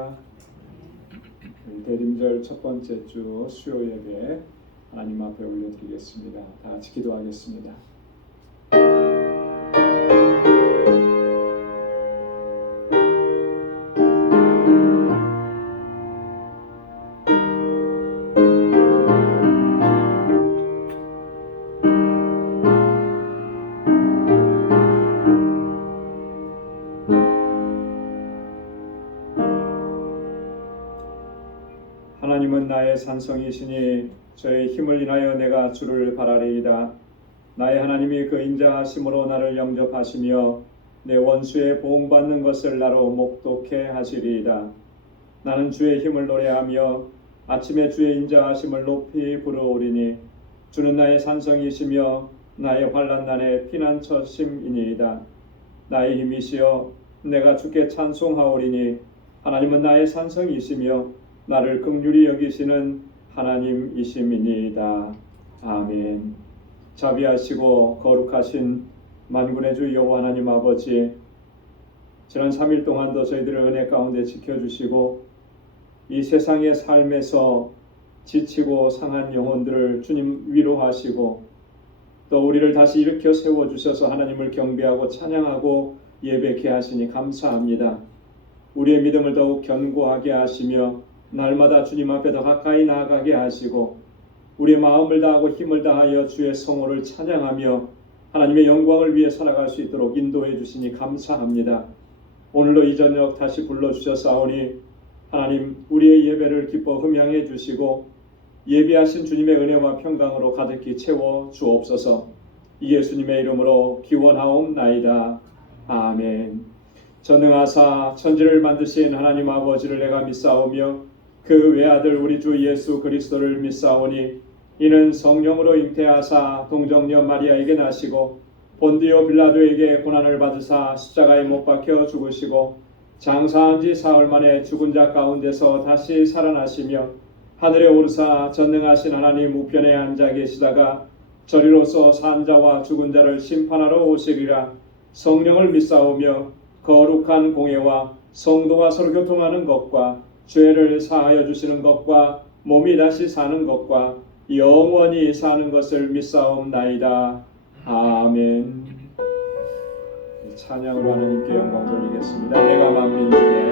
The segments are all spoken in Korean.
할렐루야. 대림절 첫 번째 주 수요 예배 하나님 앞에 올려드리겠습니다. 다 같이 기도하겠습니다. 하나님은 나의 산성이시니 저의 힘을 인하여 내가 주를 바라리이다. 나의 하나님이 그 인자하심으로 나를 영접하시며 내 원수의 보응받는 것을 나로 목독해 하시리이다. 나는 주의 힘을 노래하며 아침에 주의 인자하심을 높이 부르오리니 주는 나의 산성이시며 나의 환난날의 피난처심이니이다. 나의 힘이시여 내가 주께 찬송하오리니 하나님은 나의 산성이시며 나를 긍휼히 여기시는 하나님이심이니이다. 아멘. 자비하시고 거룩하신 만군의 주 여호와 하나님 아버지, 지난 3일 동안도 저희들을 은혜 가운데 지켜주시고 이 세상의 삶에서 지치고 상한 영혼들을 주님 위로하시고 또 우리를 다시 일으켜 세워주셔서 하나님을 경배하고 찬양하고 예배케 하시니 감사합니다. 우리의 믿음을 더욱 견고하게 하시며 날마다 주님 앞에 더 가까이 나아가게 하시고 우리의 마음을 다하고 힘을 다하여 주의 성호를 찬양하며 하나님의 영광을 위해 살아갈 수 있도록 인도해 주시니 감사합니다. 오늘도 이 저녁 다시 불러주셨사오니 하나님 우리의 예배를 기뻐 흠양해 주시고 예비하신 주님의 은혜와 평강으로 가득히 채워 주옵소서. 예수님의 이름으로 기원하옵나이다. 아멘. 전능하사 천지를 만드신 하나님 아버지를 내가 믿사오며 그 외아들 우리 주 예수 그리스도를 믿사오니 이는 성령으로 잉태하사 동정녀 마리아에게 나시고 본디오 빌라도에게 고난을 받으사 십자가에 못 박혀 죽으시고 장사한 지 사흘 만에 죽은 자 가운데서 다시 살아나시며 하늘에 오르사 전능하신 하나님 우편에 앉아 계시다가 저리로서 산 자와 죽은 자를 심판하러 오시리라. 성령을 믿사오며 거룩한 공예와 성도와 서로 교통하는 것과 죄를 사하여 주시는 것과 몸이 다시 사는 것과 영원히 사는 것을 믿사옵나이다. 아멘. 찬양으로 하나님께 영광 돌리겠습니다. 내가 만민 중에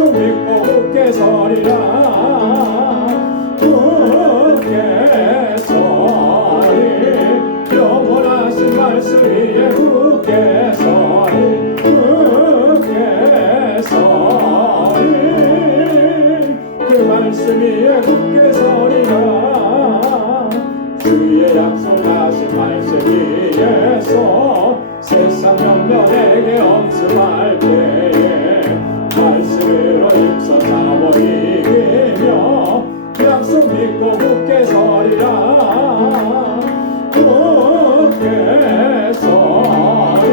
약속 믿고 굳게 서리라 굳게 서리 영원하신 말씀 위에 굳게 서리 굳게 서리 그 말씀 위에 굳게 서리라 주의 약속하신 말씀 위에서 세상 몇몇에게 엄습할 때에 말씀으로 입서싸워 이기며 약속 믿고 굳게 서리라 굳게 서리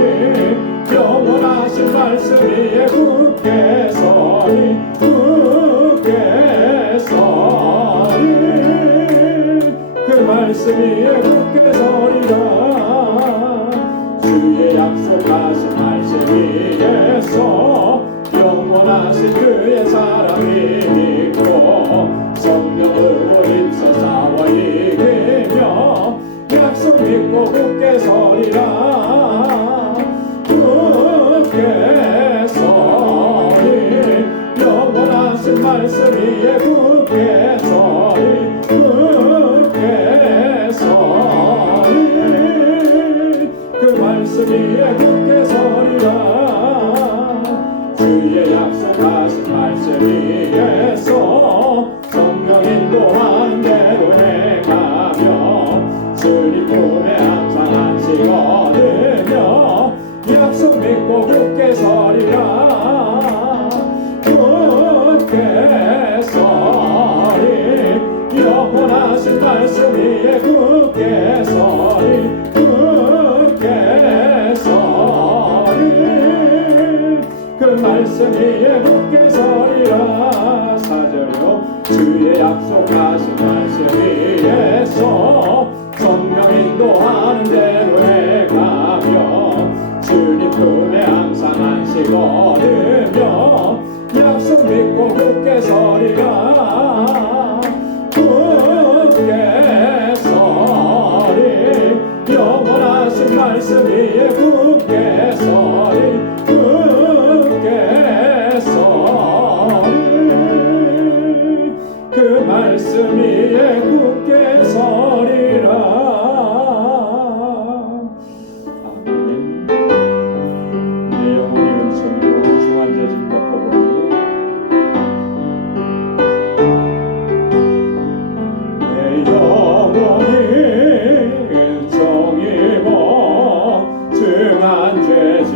영원하신 말씀 위에 굳게 서리 굳게 서리 그 말씀 위에 굳게 서리라 주의 약속하신 말씀 위에서 영원하신 그의 사랑이 믿고 성령으로 힘써 싸워 이기며 약속 믿고 굳게 서리라 굳게 서리 영원하신 말씀 위에 굳게 서리 굳게 서리 그 말씀 위에 굳게 서리라 주의 약속하신 말씀 위에서 성령 인도하는 대로 행하며 주님 품에 항상 안식 얻으며 약속 믿고 굳게 서리라 굳게 서리 영원하신 말씀 위에 굳게 서리 굳게 서리 그 말씀 위에 굳게 서리라 4절이요 주의 약속하신 말씀 위에서 성령 인도하는 대로 행하며 주님 품에 항상 안식 얻으며 약속 믿고 굳게 서리라 굳게 서리 영원하신 말씀 위에 굳게 서리 굳게 서리 그 말씀 위에 굳게 서리라 아멘. 내 영혼이 은총이고 중환자진 덮어보니 내 영혼이 은총이고 중환자진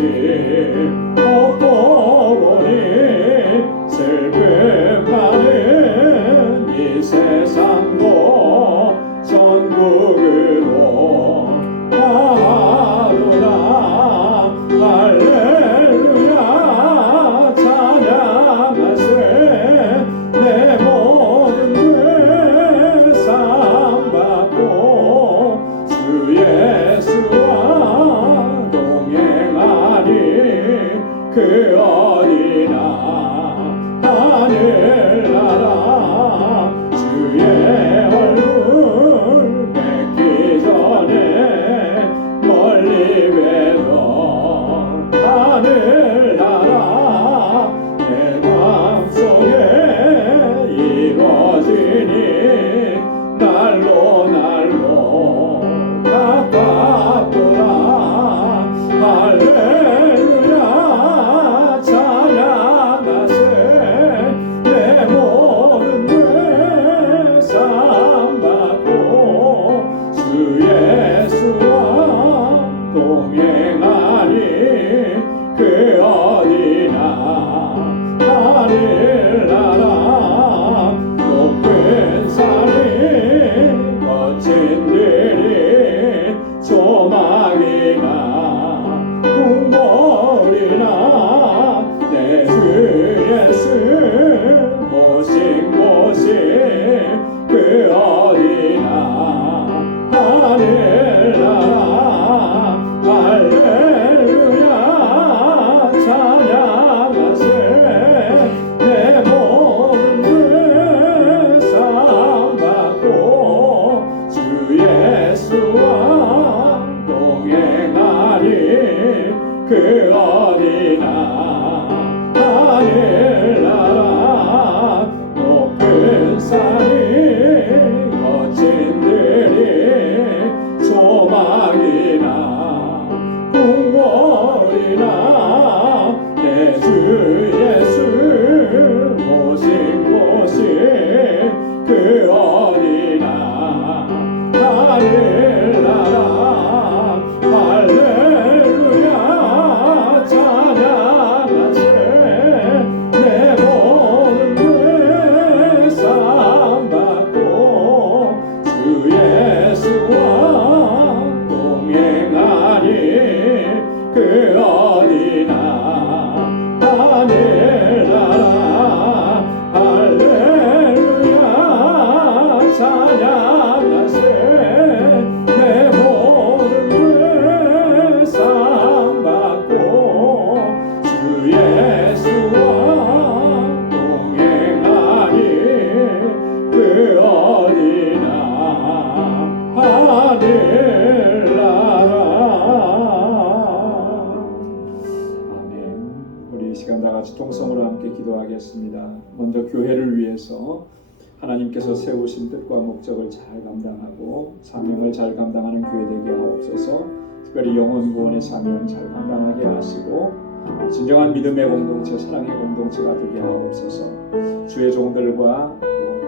덮어보니 슬픔 많은 이 세상도 전국으로 하루나 할렐루야 찬양하세 내 모든 죄 사함받고 주 예수와 동행하니 그 어디나 하늘나라 주의 얼굴 뵙기 전에 멀리 뵈던 하늘나라 내 마음속에 이루어지니 날로 날로 가깝도다 할렐루야 찬양하세 내 모든 죄 사함받고 주 예수와 동행하니 그 어디나 하늘나라 높은 산이 거친 들이 조망이나 궁궐이나 내 주 예수 모신 곳이 그 어디나 하늘나라 할렐루야 찬양하세 내 통성으로 함께 기도하겠습니다. 먼저 교회를 위해서 하나님께서 세우신 뜻과 목적을 잘 감당하고 사명을 잘 감당하는 교회 되게 하옵소서. 특별히 영혼 구원의 사명 잘 감당하게 하시고 진정한 믿음의 공동체, 사랑의 공동체가 되게 하옵소서. 주의 종들과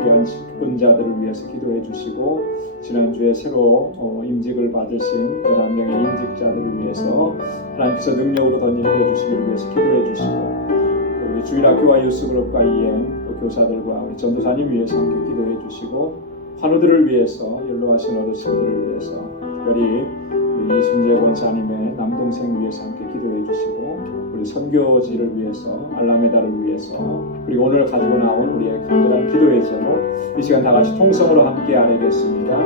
귀한 직분자들을 위해서 기도해 주시고 지난주에 새로 임직을 받으신 11명의 임직자들을 위해서 하나님께서 능력으로 던짐해 주시기를 위해서 기도해 주시고 우리 주일학교와 유스그룹과 EM 또 교사들과 우리 전도사님 위해서 함께 기도해 주시고 환우들을 위해서 연로하신 어르신들을 위해서 특별히 우리 이순재 권사님의 남동생 위해서 함께 기도해 주시고 우리 선교지를 위해서 알라메다를 위해서 그리고 오늘 가지고 나온 우리의 간절한 기도의 제목 이 시간 다 같이 통성으로 함께 아뢰겠습니다.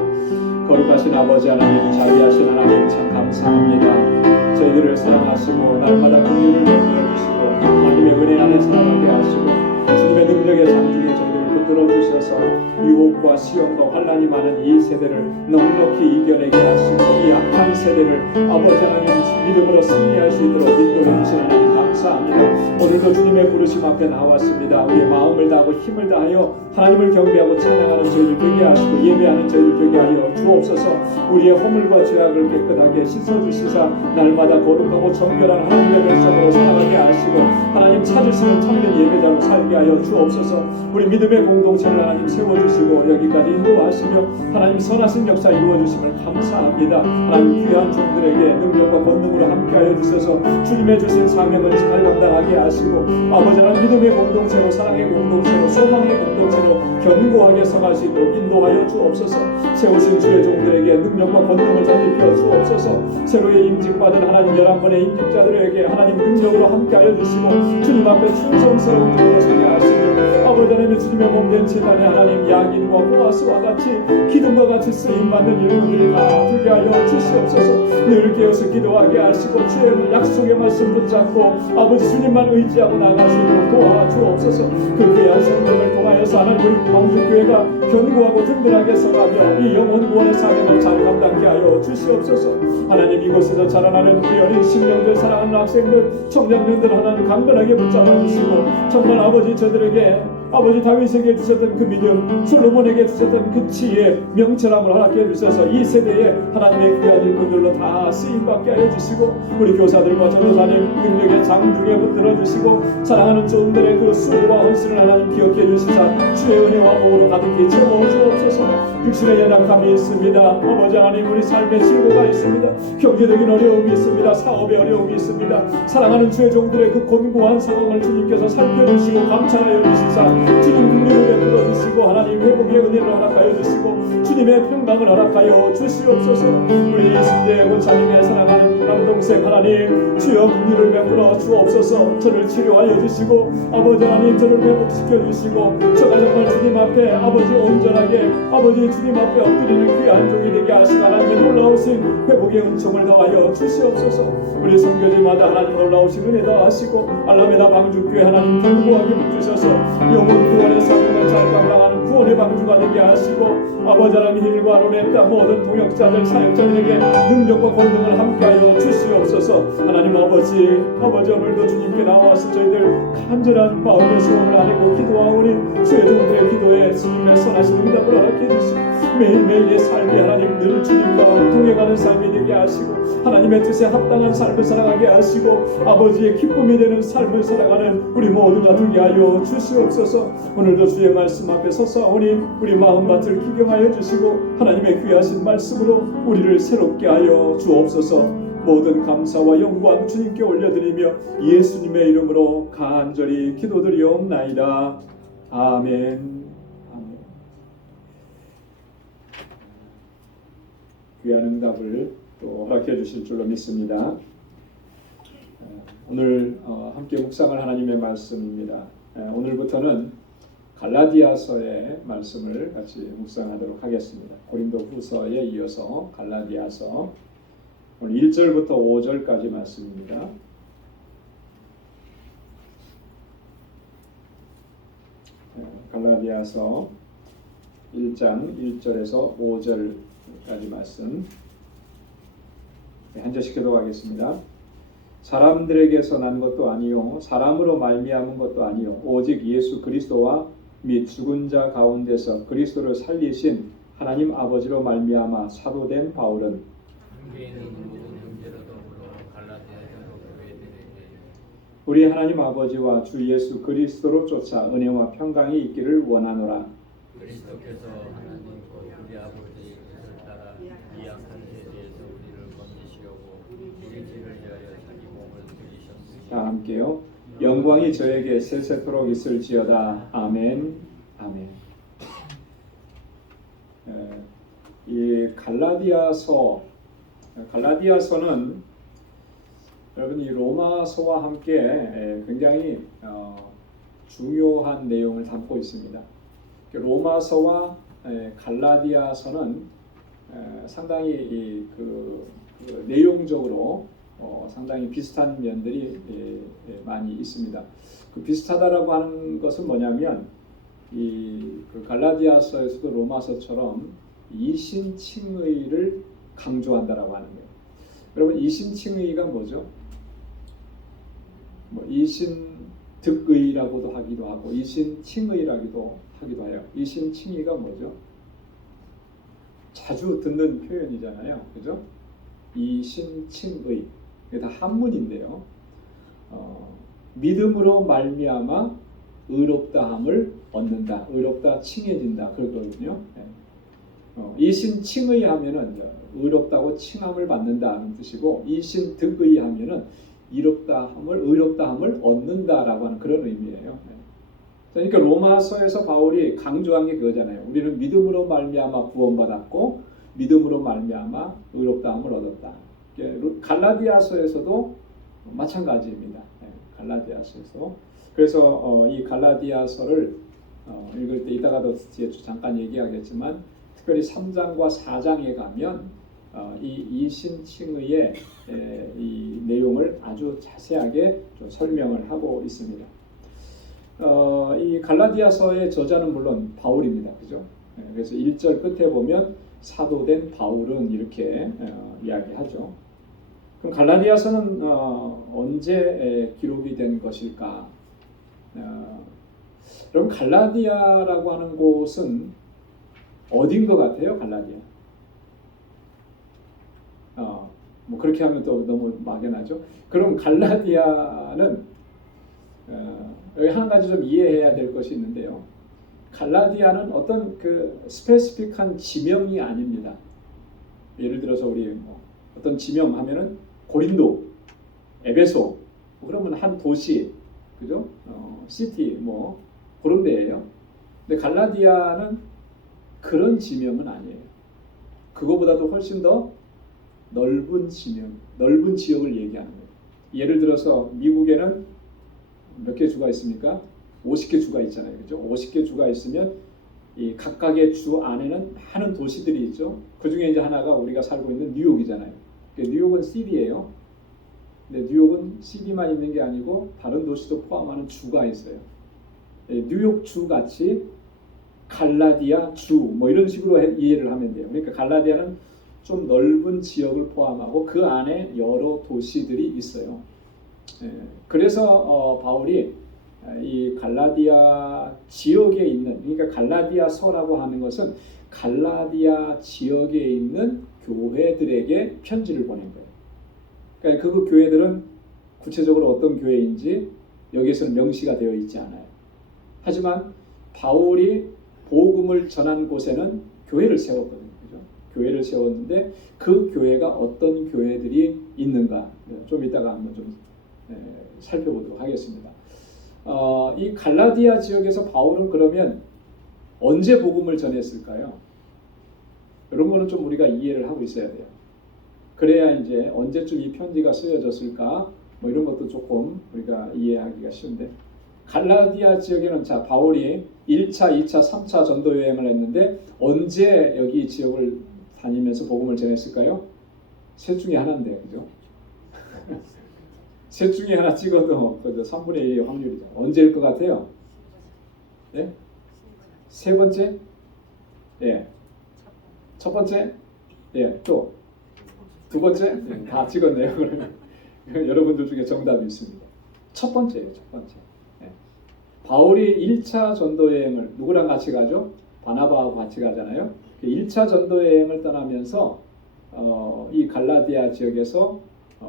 거룩하신 아버지 하나님, 자비하신 하나님 참 감사합니다. 저희들을 사랑하시고 날마다 긍휼을 베풀어 주시고 하나님의 은혜 안에 살아가게 하시고 주님의 능력의 장중에 저희들을 붙들어 주셔서 유혹과 시험과 환난이 많은 이 세대를 넉넉히 이겨내게 하시고 이 악한 세대를 아버지 하나님 믿음으로 승리할 수 있도록 인도해 주신 하나님 감사합니다. 오늘도 주님의 부르심 앞에 나왔습니다. 우리의 마음을 다하고 힘을 다하여 하나님을 경배하고 찬양하는 저희들 되게 하시고 예배하는 저희들 되게 하여 주옵소서. 우리의 허물과 죄악을 깨끗하게 씻어주시사 날마다 거룩하고 정결한 하나님의 백성으로 살아가게 하시고 하나님 찾으시는 참된 예배자로 살게 하여 주옵소서. 우리 믿음의 공동체를 하나님 세워주시고 여기까지 인도하시며 하나님 선하신 역사 이루어주심을 감사합니다. 하나님 귀한 종들에게 능력과 권능으로 함께하여 주셔서 주님의 주신 사명을 잘 감당하게 하시고 아버지 하나님 믿음의 공동체로 사랑의 공동체로 소망의 공동체로 견고하게 서갈 수 있도록 인도하여 주옵소서. 세우신 주의 종들에게 능력과 권능을 덧입혀 주옵소서. 새로이 임직받은 하나님 11번의 임직자들에게 하나님 능력으로 함께하여 주시고 주님 앞에 충성스러운 종으로 서게 하시며 아버지 하나님의 주님의 몸된 재단에 하나님 야긴과 보아스와 같이 기둥과 같이 쓰임받는 일꾼들이 다 되게 하여 주시옵소서. 늘 깨어서 기도하게 하시고 주의 약속의 말씀 붙잡고 아버지 주님만 의지하고 나갈 수 있도록 도와주옵소서. 그 귀한 성령을 통하여서 하나님 우리 광주교회가 견고하고 든든하게 서가며 이 영혼 구원의 사명을 잘 감당케 하여 주시옵소서. 하나님 이곳에서 자라나는 우리 어린 신령들 사랑하는 학생들 청년들 하나님 강건하게 붙잡아 주시고 정말 아버지 저들에게 아버지 다윗에게 주셨던 그 믿음 솔로몬에게 주셨던 그 지혜 명철함을 허락해 주셔서 이 세대에 하나님의 귀한 일꾼들로 다 쓰임받게 하여 주시고 우리 교사들과 전도사님 능력의 장중에 붙들어 주시고 사랑하는 종들의 그 수고와 헌신을 하나님 기억해 주시사 주의 은혜와 복으로 가득히 채워 주옵소서. 육신의 연약함이 있습니다. 아버지 하나님 우리 삶의 실고가 있습니다. 경제적인 어려움이 있습니다. 사업의 어려움이 있습니다. 사랑하는 주의 종들의 그 곤고한 상황을 주님께서 살펴주시고 감찰하여 주시사 주님 긍휼을 베풀어 주시고 하나님 회복의 은혜를 허락하여 주시고 주님의 평강을 허락하여 주시옵소서. 우리 이순재 권사님의 사랑하는 남동생 하나님 주여 긍휼을 베풀어 주옵소서. 저를 치료하여 주시고 아버지 하나님 저를 회복시켜 주시고 저가 정말 주님 앞에 아버지 온전하게 아버지 주님 앞에 엎드리는 귀한 종이 되게 하시고 하나님의 놀라우신 회복의 은총을 더하여 주시옵소서. 우리 선교지마다 하나님 놀라우신 은혜 더하시고 알라메다 방주교회 하나님 견고하게 붙드셔서 영혼 구원의 사명을 잘 감당하는 구원의 방주가 되게 하시고 아버지 하나님 힐과 론의 땅 모든 동역자들 사역자들에게 능력과 권능을 함께하여 주시옵소서. 하나님 아버지 오늘도 주님께 나와서 저희들 간절한 마음의 소원을 아뢰고 기도하오니 주의 종들의 기도에 주님의 선하신 응답을 허락해 주시고 매일매일의 삶이 하나님 늘 주님과 동행하는 삶이 되게 하시고 하나님의 뜻에 합당한 삶을 살아가게 하시고 아버지의 기쁨이 되는 삶을 살아가는 우리 모두가 되게 하여 주시옵소서. 오늘도 주의 말씀 앞에 서사오니 우리 마음밭을 기경하여 주시고 하나님의 귀하신 말씀으로 우리를 새롭게 하여 주옵소서. 모든 감사와 영광 주님께 올려드리며 예수님의 이름으로 간절히 기도드리옵나이다. 아멘. 아멘. 귀한 응답을 또 허락해 주실 줄로 믿습니다. 오늘 함께 묵상할 하나님의 말씀입니다. 오늘부터는 갈라디아서의 말씀을 같이 묵상하도록 하겠습니다. 고린도후서에 이어서 갈라디아서 오늘 1절부터 5절까지 말씀입니다. 갈라디아서 1장 1절에서 5절까지 말씀 한 절씩 기도하겠습니다. 사람들에게서 난 것도 아니요 사람으로 말미암은 것도 아니요 오직 예수 그리스도와 및 죽은 자 가운데서 그리스도를 살리신 하나님 아버지로 말미암아 사도된 바울은 교회는 모든 형제로 더불어 갈라디아 교회들에게 우리 하나님 아버지와 주 예수 그리스도로 쫓아 은혜와 평강이 있기를 원하노라. 그리스도께서 하나님과 우리 아버지의 뜻을 따라 이 약한 세대에서 우리를 건지시려고 일지를 위하여 자기 몸을 드리셨으니 다 함께요. 영광이 저에게 세세토록 있을지어다. 아멘. 아멘. 이 갈라디아서는 여러분 이 로마서와 함께 굉장히 중요한 내용을 담고 있습니다. 로마서와 갈라디아서는 상당히 그 내용적으로 상당히 비슷한 면들이 많이 있습니다. 그 비슷하다라고 하는 것은 뭐냐면 그 갈라디아서에서도 로마서처럼 이신칭의를 강조한다라고 하는 거예요. 여러분 이신칭의가 뭐죠? 뭐 이신득의라고도 하기도 하고 이신칭의라고도 하기도 해요. 이신칭의가 뭐죠? 자주 듣는 표현이잖아요, 그죠? 이신칭의 이게 다 한문인데요. 믿음으로 말미암아 의롭다함을 얻는다, 의롭다 칭해진다 그러거든요. 이신칭의 하면은 의롭다고 칭함을 받는다는 뜻이고 이신득의 하면은 의롭다함을 얻는다라고 하는 그런 의미예요. 그러니까 로마서에서 바울이 강조한 게 그거잖아요. 우리는 믿음으로 말미암아 구원받았고 믿음으로 말미암아 의롭다함을 얻었다. 갈라디아서에서도 마찬가지입니다. 갈라디아서에서. 그래서 이 갈라디아서를 읽을 때 이따가도 뒤에 잠깐 얘기하겠지만 특별히 3장과 4장에 가면 이 이신칭의의 이 내용을 아주 자세하게 좀 설명을 하고 있습니다. 이 갈라디아서의 저자는 물론 바울입니다. 그죠? 그래서 1절 끝에 보면 사도된 바울은 이렇게 이야기하죠. 그럼 갈라디아서는 언제 기록이 된 것일까? 그럼 갈라디아라고 하는 곳은 어딘 것 같아요? 갈라디아. 뭐 그렇게 하면 또 너무 막연하죠. 그럼 갈라디아는 여기 한 가지 좀 이해해야 될 것이 있는데요. 갈라디아는 어떤 그 스페시픽한 지명이 아닙니다. 예를 들어서 우리 뭐 어떤 지명 하면은 고린도, 에베소, 그러면 한 도시, 그죠? 시티 뭐 그런 데예요. 근데 갈라디아는 그런 지명은 아니에요. 그거보다도 훨씬 더 넓은 지명, 넓은 지역을 얘기하는 거예요. 예를 들어서 미국에는 몇 개 주가 있습니까? 50개 주가 있잖아요. 그죠? 50개 주가 있으면 이 각각의 주 안에는 많은 도시들이 있죠. 그 중에 이제 하나가 우리가 살고 있는 뉴욕이잖아요. 뉴욕은 시티예요. 근데 뉴욕은 시티만 있는 게 아니고 다른 도시도 포함하는 주가 있어요. 뉴욕 주 같이 갈라디아 주 뭐 이런 식으로 이해를 하면 돼요. 그러니까 갈라디아는 좀 넓은 지역을 포함하고 그 안에 여러 도시들이 있어요. 그래서 바울이 이 갈라디아 지역에 있는, 그러니까 갈라디아서라고 하는 것은 갈라디아 지역에 있는 교회들에게 편지를 보낸 거예요. 그러니까 그 교회들은 구체적으로 어떤 교회인지 여기에서는 명시가 되어 있지 않아요. 하지만 바울이 복음을 전한 곳에는 교회를 세웠거든요. 그죠? 교회를 세웠는데 그 교회가 어떤 교회들이 있는가 좀 이따가 한번 좀 살펴보도록 하겠습니다. 이 갈라디아 지역에서 바울은 그러면 언제 복음을 전했을까요? 이런 거는 좀 우리가 이해를 하고 있어야 돼요. 그래야 이제 언제쯤 이 편지가 쓰여졌을까? 뭐 이런 것도 조금 우리가 이해하기가 쉬운데 갈라디아 지역에는 자 바울이 1차, 2차, 3차 전도 여행을 했는데 언제 여기 지역을 다니면서 복음을 전했을까요? 셋 중에 하나인데, 그죠? 셋 중에 하나 찍어도 3분의 1의 확률이죠. 언제일 것 같아요? 예? 세 번째? 예. 첫 번째? 예. 또 두 번째? 다 찍었네요. 여러분들 중에 정답이 있습니다. 첫 번째예요. 첫 번째. 예. 바울이 1차 전도 여행을 누구랑 같이 가죠? 바나바하고 같이 가잖아요. 1차 전도 여행을 떠나면서 이 갈라디아 지역에서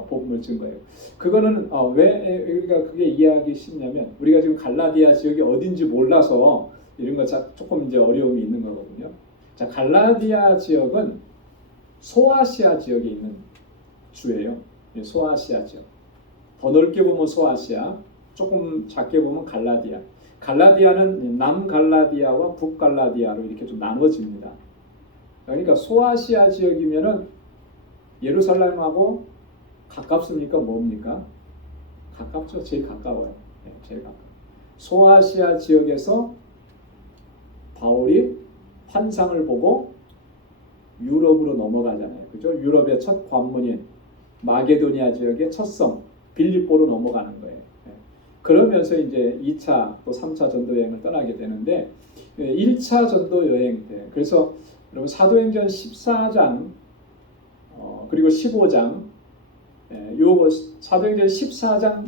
복음을 준 거예요. 그거는 왜 우리가 그게 이해하기 쉽냐면 우리가 지금 갈라디아 지역이 어딘지 몰라서 이런 거 조금 이제 어려움이 있는 거거든요. 자, 갈라디아 지역은 소아시아 지역에 있는 주예요. 소아시아 지역. 더 넓게 보면 소아시아, 조금 작게 보면 갈라디아. 갈라디아는 남갈라디아와 북갈라디아로 이렇게 좀 나눠집니다. 그러니까 소아시아 지역이면은 예루살렘하고 가깝습니까? 뭡니까? 가깝죠. 제일 가까워요. 네, 제일 가까워. 소아시아 지역에서 바울이 환상을 보고 유럽으로 넘어가잖아요. 그죠? 유럽의 첫 관문인 마게도니아 지역의 첫 성 빌립보로 넘어가는 거예요. 네. 그러면서 이제 2차 또 3차 전도 여행을 떠나게 되는데 1차 전도 여행 때 그래서 여러분 사도행전 14장 그리고 15장 요 사도행전 14장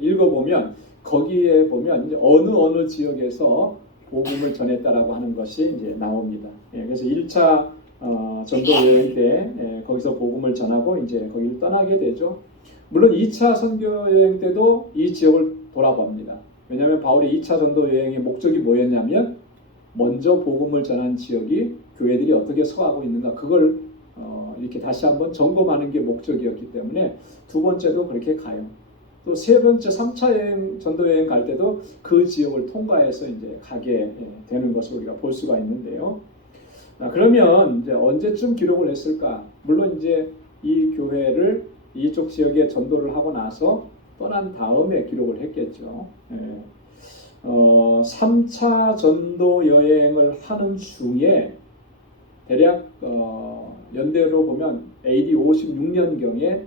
읽어보면 거기에 보면 이제 어느 지역에서 복음을 전했다라고 하는 것이 이제 나옵니다. 그래서 1차 전도 여행 때 거기서 복음을 전하고 이제 거기를 떠나게 되죠. 물론 2차 선교 여행 때도 이 지역을 돌아봅니다. 왜냐하면 바울이 2차 전도 여행의 목적이 뭐였냐면 먼저 복음을 전한 지역이 교회들이 어떻게 서하고 있는가 그걸 이렇게 다시 한번 점검하는 게 목적이었기 때문에 두 번째도 그렇게 가요. 또 세 번째 3차 여행 전도 여행 갈 때도 그 지역을 통과해서 이제 가게 되는 것을 우리가 볼 수가 있는데요. 그러면 이제 언제쯤 기록을 했을까? 물론 이제 이 교회를 이쪽 지역에 전도를 하고 나서 떠난 다음에 기록을 했겠죠. 3차 전도 여행을 하는 중에 대략 연대로 보면 AD 56년경에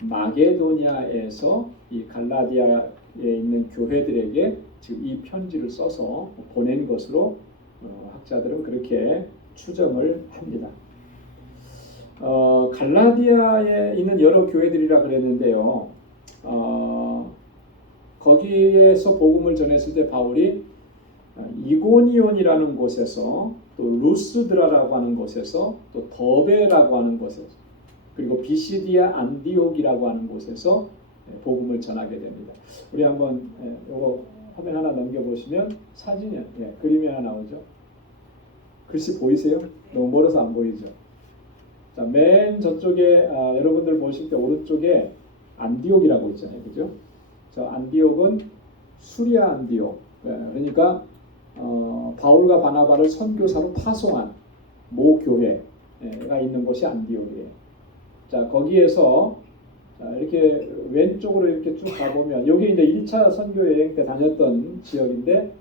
마게도니아에서 이 갈라디아에 있는 교회들에게 지금 이 편지를 써서 보낸 것으로 학자들은 그렇게 추정을 합니다. 갈라디아에 있는 여러 교회들이라 그랬는데요. 거기에서 복음을 전했을 때 바울이 이고니온이라는 곳에서 또 루스드라라고 하는 곳에서 또 더베라고 하는 곳에서 그리고 비시디아 안디옥이라고 하는 곳에서 복음을 전하게 됩니다. 우리 한번 이거 화면 하나 넘겨보시면 사진이 그림이 하나 나오죠. 글씨 보이세요? 너무 멀어서 안 보이죠. 자, 맨 저쪽에 여러분들 보실 때 오른쪽에 안디옥이라고 있잖아요, 그죠? 저 안디옥은 수리아 안디옥. 그러니까 바울과 바나바를 선교사로 파송한 모 교회가 있는 곳이 안디옥이에요. 자, 거기에서 이렇게 왼쪽으로 이렇게 쭉 가보면 여기 이제 1차 선교 여행 때 다녔던 지역인데,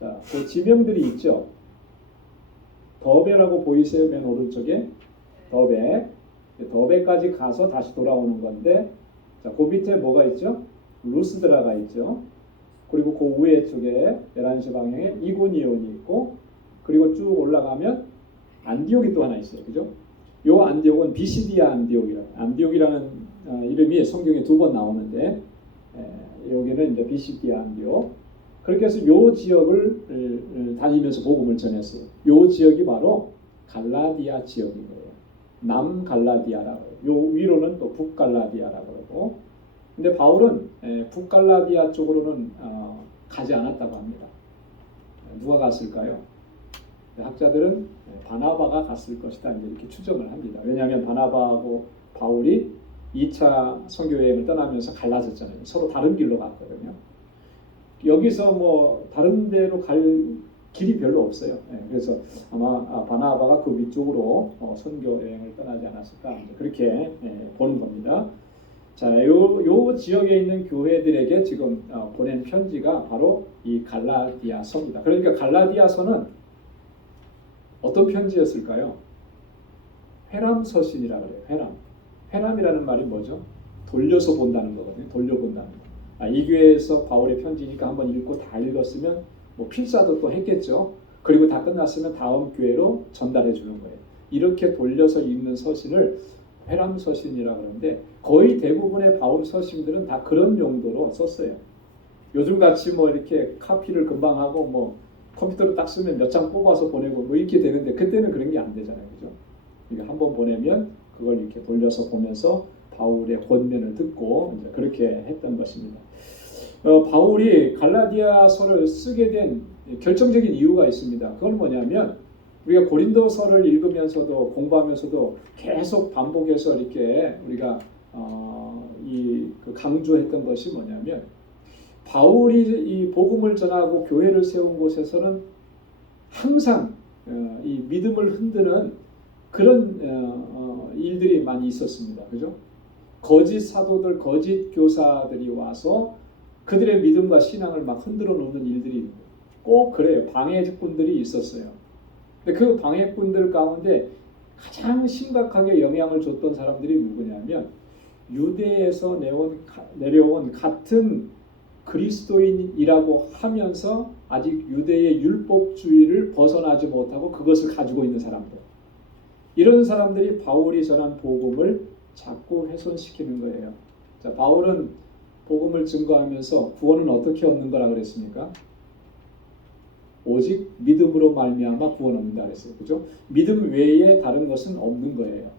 자, 그 지명들이 있죠. 더베라고 보이세요? 맨 오른쪽에 더베까지 가서 다시 돌아오는 건데, 자, 그 밑에 뭐가 있죠? 루스드라가 있죠. 그리고 그 위에 쪽에 11시 방향에 이고니온이 있고, 그리고 쭉 올라가면 안디옥이 또 하나 있어요. 그죠? 요 안디옥은 비시디아 안디옥이라는 이름이 성경에 2번 나오는데, 여기는 이제 비시디아 안디옥. 그렇게 해서 요 지역을 다니면서 복음을 전했어요. 요 지역이 바로 갈라디아 지역인 거예요. 남갈라디아라고 해요. 요 위로는 또 북갈라디아라고 그러고, 근데 바울은 북갈라디아 쪽으로는 가지 않았다고 합니다. 누가 갔을까요? 학자들은 바나바가 갔을 것이다 이렇게 추정을 합니다. 왜냐하면 바나바하고 바울이 2차 선교 여행을 떠나면서 갈라졌잖아요. 서로 다른 길로 갔거든요. 여기서 뭐 다른 데로 갈 길이 별로 없어요. 그래서 아마 바나바가 그 위쪽으로 선교 여행을 떠나지 않았을까 그렇게 보는 겁니다. 자, 요 지역에 있는 교회들에게 지금 보낸 편지가 바로 이 갈라디아서입니다. 그러니까 갈라디아서는 어떤 편지였을까요? 회람서신이라고 그래요. 회람이라는 말이 뭐죠? 돌려서 본다는 거거든요. 돌려본다는 거. 이 교회에서 바울의 편지니까 한번 읽고 다 읽었으면 뭐 필사도 또 했겠죠. 그리고 다 끝났으면 다음 교회로 전달해 주는 거예요. 이렇게 돌려서 읽는 서신을 회람 서신이라고 하는데 거의 대부분의 바울 서신들은 다 그런 용도로 썼어요. 요즘 같이 뭐 이렇게 카피를 금방 하고 뭐 컴퓨터로 딱 쓰면 몇 장 뽑아서 보내고 뭐 이렇게 되는데 그때는 그런 게 안 되잖아요, 그죠? 그러니까 한번 보내면 그걸 이렇게 돌려서 보면서 바울의 권면을 듣고 이제 그렇게 했던 것입니다. 바울이 갈라디아서를 쓰게 된 결정적인 이유가 있습니다. 그건 뭐냐면 우리가 고린도서를 읽으면서도 공부하면서도 계속 반복해서 이렇게 우리가 강조했던 것이 뭐냐면 바울이 이 복음을 전하고 교회를 세운 곳에서는 항상 이 믿음을 흔드는 그런 일들이 많이 있었습니다. 그죠? 거짓 사도들, 거짓 교사들이 와서 그들의 믿음과 신앙을 막 흔들어 놓는 일들이 꼭 그래요. 방해꾼들이 있었어요. 근데 그 방해꾼들 가운데 가장 심각하게 영향을 줬던 사람들이 누구냐면 유대에서 내려온 같은 그리스도인이라고 하면서 아직 유대의 율법주의를 벗어나지 못하고 그것을 가지고 있는 사람들. 이런 사람들이 바울이 전한 복음을 자꾸 훼손시키는 거예요. 자, 바울은 복음을 증거하면서 구원은 어떻게 얻는 거라 그랬습니까? 오직 믿음으로 말미암아 구원 얻는다 그랬어요. 그죠? 믿음 외에 다른 것은 없는 거예요.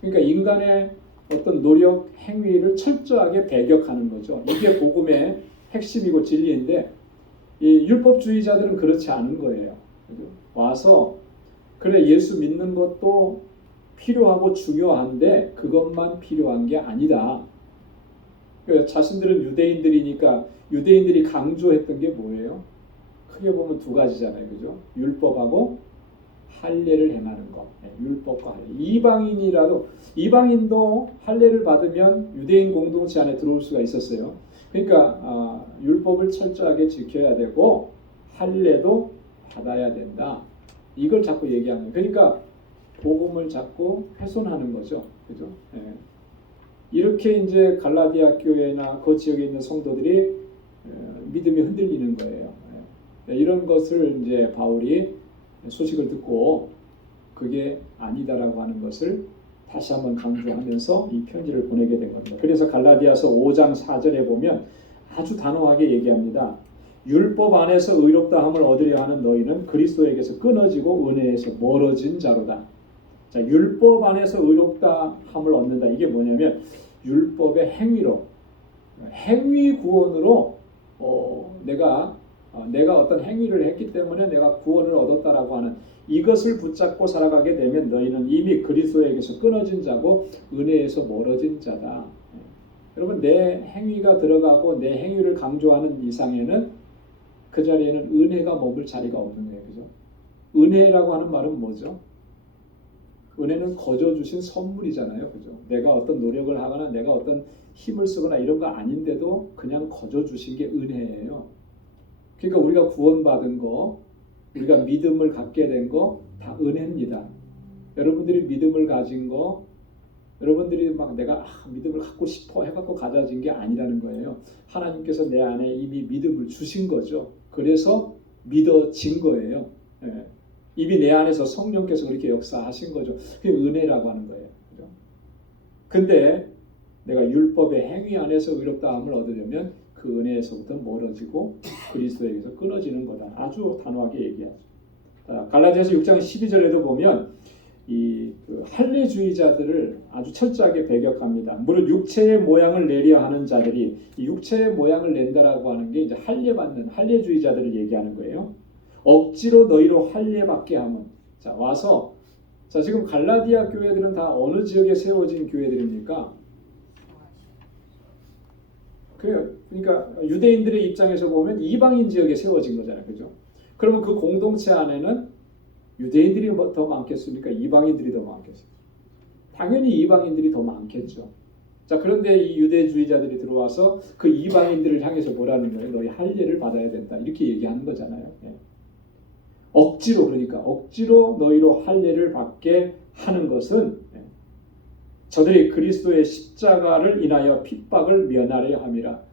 그러니까 인간의 어떤 노력, 행위를 철저하게 배격하는 거죠. 이게 복음의 핵심이고 진리인데 이 율법주의자들은 그렇지 않은 거예요. 그죠? 와서 그래 예수 믿는 것도 필요하고 중요한데 그것만 필요한 게 아니다. 자신들은 유대인들이니까 유대인들이 강조했던 게 뭐예요? 크게 보면 두 가지잖아요. 그죠? 율법하고 할례를 행하는 것. 율법과 할례. 이방인도 할례를 받으면 유대인 공동체 안에 들어올 수가 있었어요. 그러니까 율법을 철저하게 지켜야 되고 할례도 받아야 된다. 이걸 자꾸 얘기하는 거예요. 그러니까 복음을 자꾸 훼손하는 거죠. 그죠? 예. 이렇게 이제 갈라디아 교회나 그 지역에 있는 성도들이 믿음이 흔들리는 거예요. 이런 것을 이제 바울이 소식을 듣고 그게 아니다라고 하는 것을 다시 한번 강조하면서 이 편지를 보내게 된 겁니다. 그래서 갈라디아서 5장 4절에 보면 아주 단호하게 얘기합니다. 율법 안에서 의롭다함을 얻으려 하는 너희는 그리스도에게서 끊어지고 은혜에서 멀어진 자로다. 자, 율법 안에서 의롭다함을 얻는다. 이게 뭐냐면 율법의 행위로, 행위 구원으로 내가 어떤 행위를 했기 때문에 내가 구원을 얻었다라고 하는 이것을 붙잡고 살아가게 되면 너희는 이미 그리스도에게서 끊어진 자고 은혜에서 멀어진 자다. 여러분 내 행위가 들어가고 내 행위를 강조하는 이상에는 그 자리에는 은혜가 머물 자리가 없는 거예요. 그죠? 은혜라고 하는 말은 뭐죠? 은혜는 거저 주신 선물이잖아요. 그죠? 내가 어떤 노력을 하거나 내가 어떤 힘을 쓰거나 이런 거 아닌데도 그냥 거저 주신 게 은혜예요. 그러니까 우리가 구원받은 거, 우리가 믿음을 갖게 된 거 다 은혜입니다. 여러분들이 믿음을 가진 거, 여러분들이 막 내가 믿음을 갖고 싶어 해갖고 가져진 게 아니라는 거예요. 하나님께서 내 안에 이미 믿음을 주신 거죠. 그래서 믿어진 거예요. 예. 이미 내 안에서 성령께서 그렇게 역사하신 거죠. 그게 은혜라고 하는 거예요. 그죠? 근데 내가 율법의 행위 안에서 의롭다함을 얻으려면 그 은혜에서부터 멀어지고 그리스도에게서 끊어지는 거다. 아주 단호하게 얘기하죠. 갈라디아서 6장 12절에도 보면 이 할례주의자들을 아주 철저하게 배격합니다. 무릇 육체의 모양을 내려 하는 자들이 이 육체의 모양을 낸다라고 하는 게 이제 할례받는 할례주의자들을 얘기하는 거예요. 억지로 너희로 할례받게 하면 자 와서 자 지금 갈라디아 교회들은 다 어느 지역에 세워진 교회들입니까? 그러니까 유대인들의 입장에서 보면 이방인 지역에 세워진 거잖아요. 그죠? 그러면 그 공동체 안에는 유대인들이 더 많겠습니까? 이방인들이 더 많겠습니까? 당연히 이방인들이 더 많겠죠. 자, 그런데 이 유대주의자들이 들어와서 그 이방인들을 향해서 뭐라는 거예요? 너희 할례를 받아야 된다. 이렇게 얘기하는 거잖아요. 예. 억지로 그러니까 억지로 너희로 할례를 받게 하는 것은 저들이 그리스도의 십자가를 인하여 핍박을 면하려 함이라.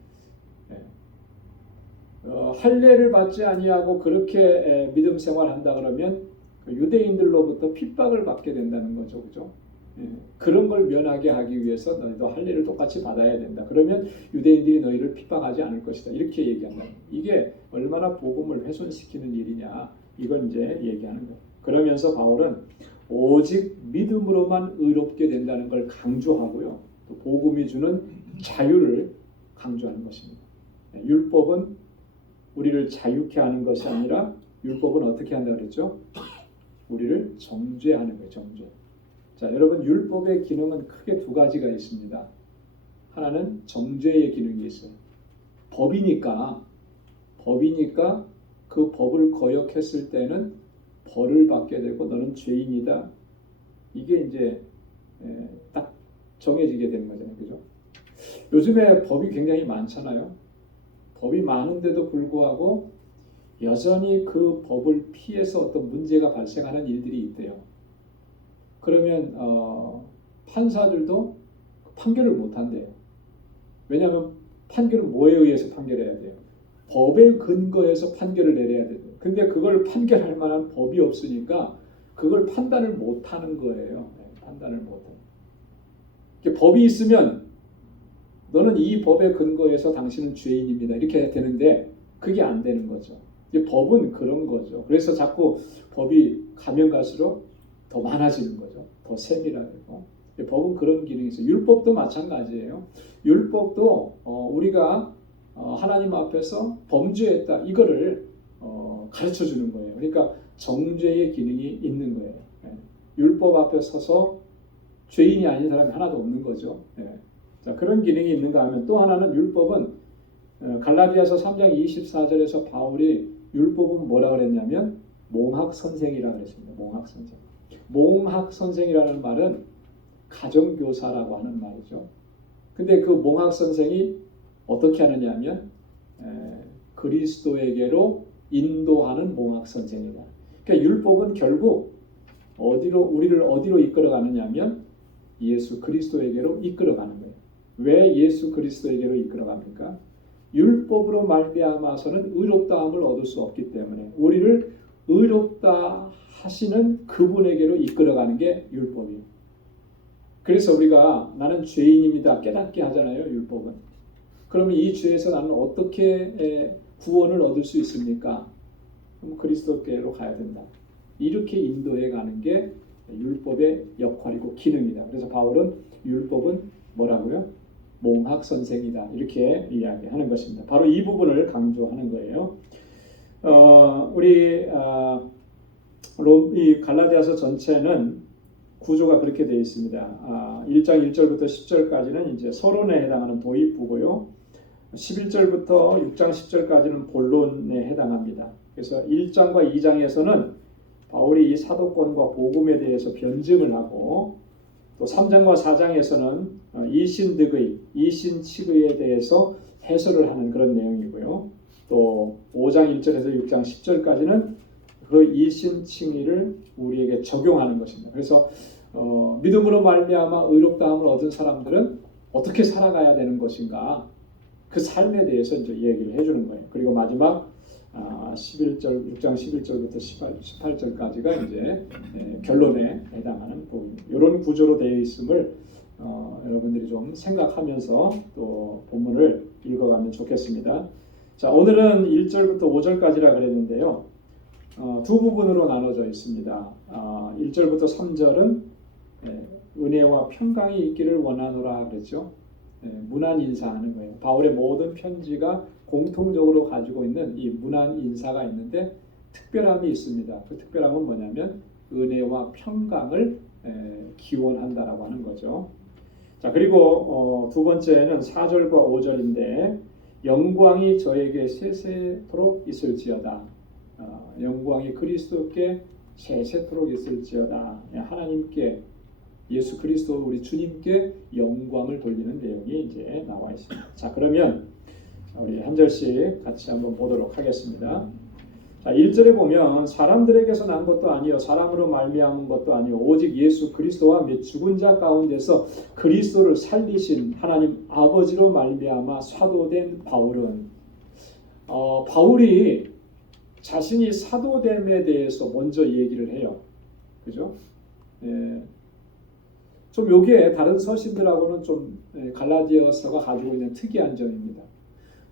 할례를 받지 아니하고 그렇게 믿음 생활한다 그러면 유대인들로부터 핍박을 받게 된다는 거죠, 그죠? 그런 걸 면하게 하기 위해서 너희도 할례를 똑같이 받아야 된다. 그러면 유대인들이 너희를 핍박하지 않을 것이다. 이렇게 얘기한다. 이게 얼마나 복음을 훼손시키는 일이냐. 이걸 이제 얘기하는 거예요. 그러면서 바울은 오직 믿음으로만 의롭게 된다는 걸 강조하고요. 또 복음이 주는 자유를 강조하는 것입니다. 율법은 우리를 자유케 하는 것이 아니라 율법은 어떻게 한다 그랬죠? 우리를 정죄하는 거예요. 정죄. 자, 여러분 율법의 기능은 크게 두 가지가 있습니다. 하나는 정죄의 기능이 있어요. 법이니까 그 법을 거역했을 때는 벌을 받게 되고 너는 죄인이다. 이게 이제 딱 정해지게 되는 거잖아요. 그죠? 요즘에 법이 굉장히 많잖아요. 법이 많은데도 불구하고 여전히 그 법을 피해서 어떤 문제가 발생하는 일들이 있대요. 그러면 판사들도 판결을 못 한대요. 왜냐하면 판결은 뭐에 의해서 판결해야 돼요? 법의 근거에서 판결을 내려야 돼요. 근데 그걸 판결할 만한 법이 없으니까 그걸 판단을 못 하는 거예요. 판단을 못 해요. 법이 있으면 너는 이 법의 근거에서 당신은 죄인입니다. 이렇게 되는데 그게 안 되는 거죠. 법은 그런 거죠. 그래서 자꾸 법이 가면 갈수록 더 많아지는 거죠. 더 세밀하고. 법은 그런 기능이 있어요. 율법도 마찬가지예요. 율법도 우리가 하나님 앞에서 범죄했다. 이거를 가르쳐 주는 거예요. 그러니까 정죄의 기능이 있는 거예요. 율법 앞에 서서 죄인이 아닌 사람이 하나도 없는 거죠. 자, 그런 기능이 있는가 하면 또 하나는 율법은 갈라디아서 3장 24절에서 바울이 율법은 뭐라 그랬냐면 몽학 선생이라 그랬습니다. 몽학 선생. 몽학 선생이라는 말은 가정교사라고 하는 말이죠. 근데 그 몽학 선생이 어떻게 하느냐면 그리스도에게로 인도하는 몽학 선생이다. 그러니까 율법은 결국 우리를 어디로 이끌어 가느냐면 예수 그리스도에게로 이끌어 가는 거예요. 왜 예수 그리스도에게로 이끌어 갑니까? 율법으로 말미암아서는 의롭다함을 얻을 수 없기 때문에 우리를 의롭다 하시는 그분에게로 이끌어가는 게 율법이에요. 그래서 우리가 나는 죄인입니다 깨닫게 하잖아요. 율법은. 그러면 이 죄에서 나는 어떻게 구원을 얻을 수 있습니까? 그럼 그리스도께로 가야 된다. 이렇게 인도해 가는 게 율법의 역할이고 기능이다. 그래서 바울은 율법은 뭐라고요? 몽학 선생이다. 이렇게 이야기하는 것입니다. 바로 이 부분을 강조하는 거예요. 이 갈라디아서 전체는 구조가 그렇게 되어 있습니다. 1장 1절부터 10절까지는 이제 서론에 해당하는 도입부고요. 11절부터 6장 10절까지는 본론에 해당합니다. 그래서 1장과 2장에서는 바울이 이 사도권과 복음에 대해서 변증을 하고 또 3장과 4장에서는 이신득의, 이신칙의에 대해서 해설을 하는 그런 내용이고요. 또 5장 1절에서 6장 10절까지는 그 이신칭의를 우리에게 적용하는 것입니다. 그래서 믿음으로 말미암아 의롭다함을 얻은 사람들은 어떻게 살아가야 되는 것인가 그 삶에 대해서 이제 얘기를 해주는 거예요. 그리고 마지막 6장 11절부터 18절까지가 이제 결론에 해당하는 부분. 이런 구조로 되어 있음을 여러분들이 좀 생각하면서 또 본문을 읽어가면 좋겠습니다. 자, 오늘은 1절부터 5절까지라 그랬는데요. 두 부분으로 나눠져 있습니다. 1절부터 3절은 은혜와 평강이 있기를 원하노라 그랬죠. 문안 인사하는 거예요. 바울의 모든 편지가 공통적으로 가지고 있는 이 문안 인사가 있는데 특별함이 있습니다. 그 특별함은 뭐냐면 은혜와 평강을 기원한다라고 하는 거죠. 자, 그리고 두 번째는 4절과 5절인데 영광이 저에게 세세토록 있을지어다. 영광이 그리스도께 세세토록 있을지어다. 하나님께 예수 그리스도 우리 주님께 영광을 돌리는 내용이 이제 나와 있습니다. 자, 그러면 우리 한 절씩 같이 한번 보도록 하겠습니다. 자, 1절에 보면 사람들에게서 난 것도 아니요 사람으로 말미암은 것도 아니요 오직 예수 그리스도와 및 죽은 자 가운데서 그리스도를 살리신 하나님 아버지로 말미암아 사도된 바울은 바울이 자신이 사도됨에 대해서 먼저 얘기를 해요. 그죠? 좀 요게 다른 서신들하고는 좀 갈라디아서가 가지고 있는 특이한 점입니다.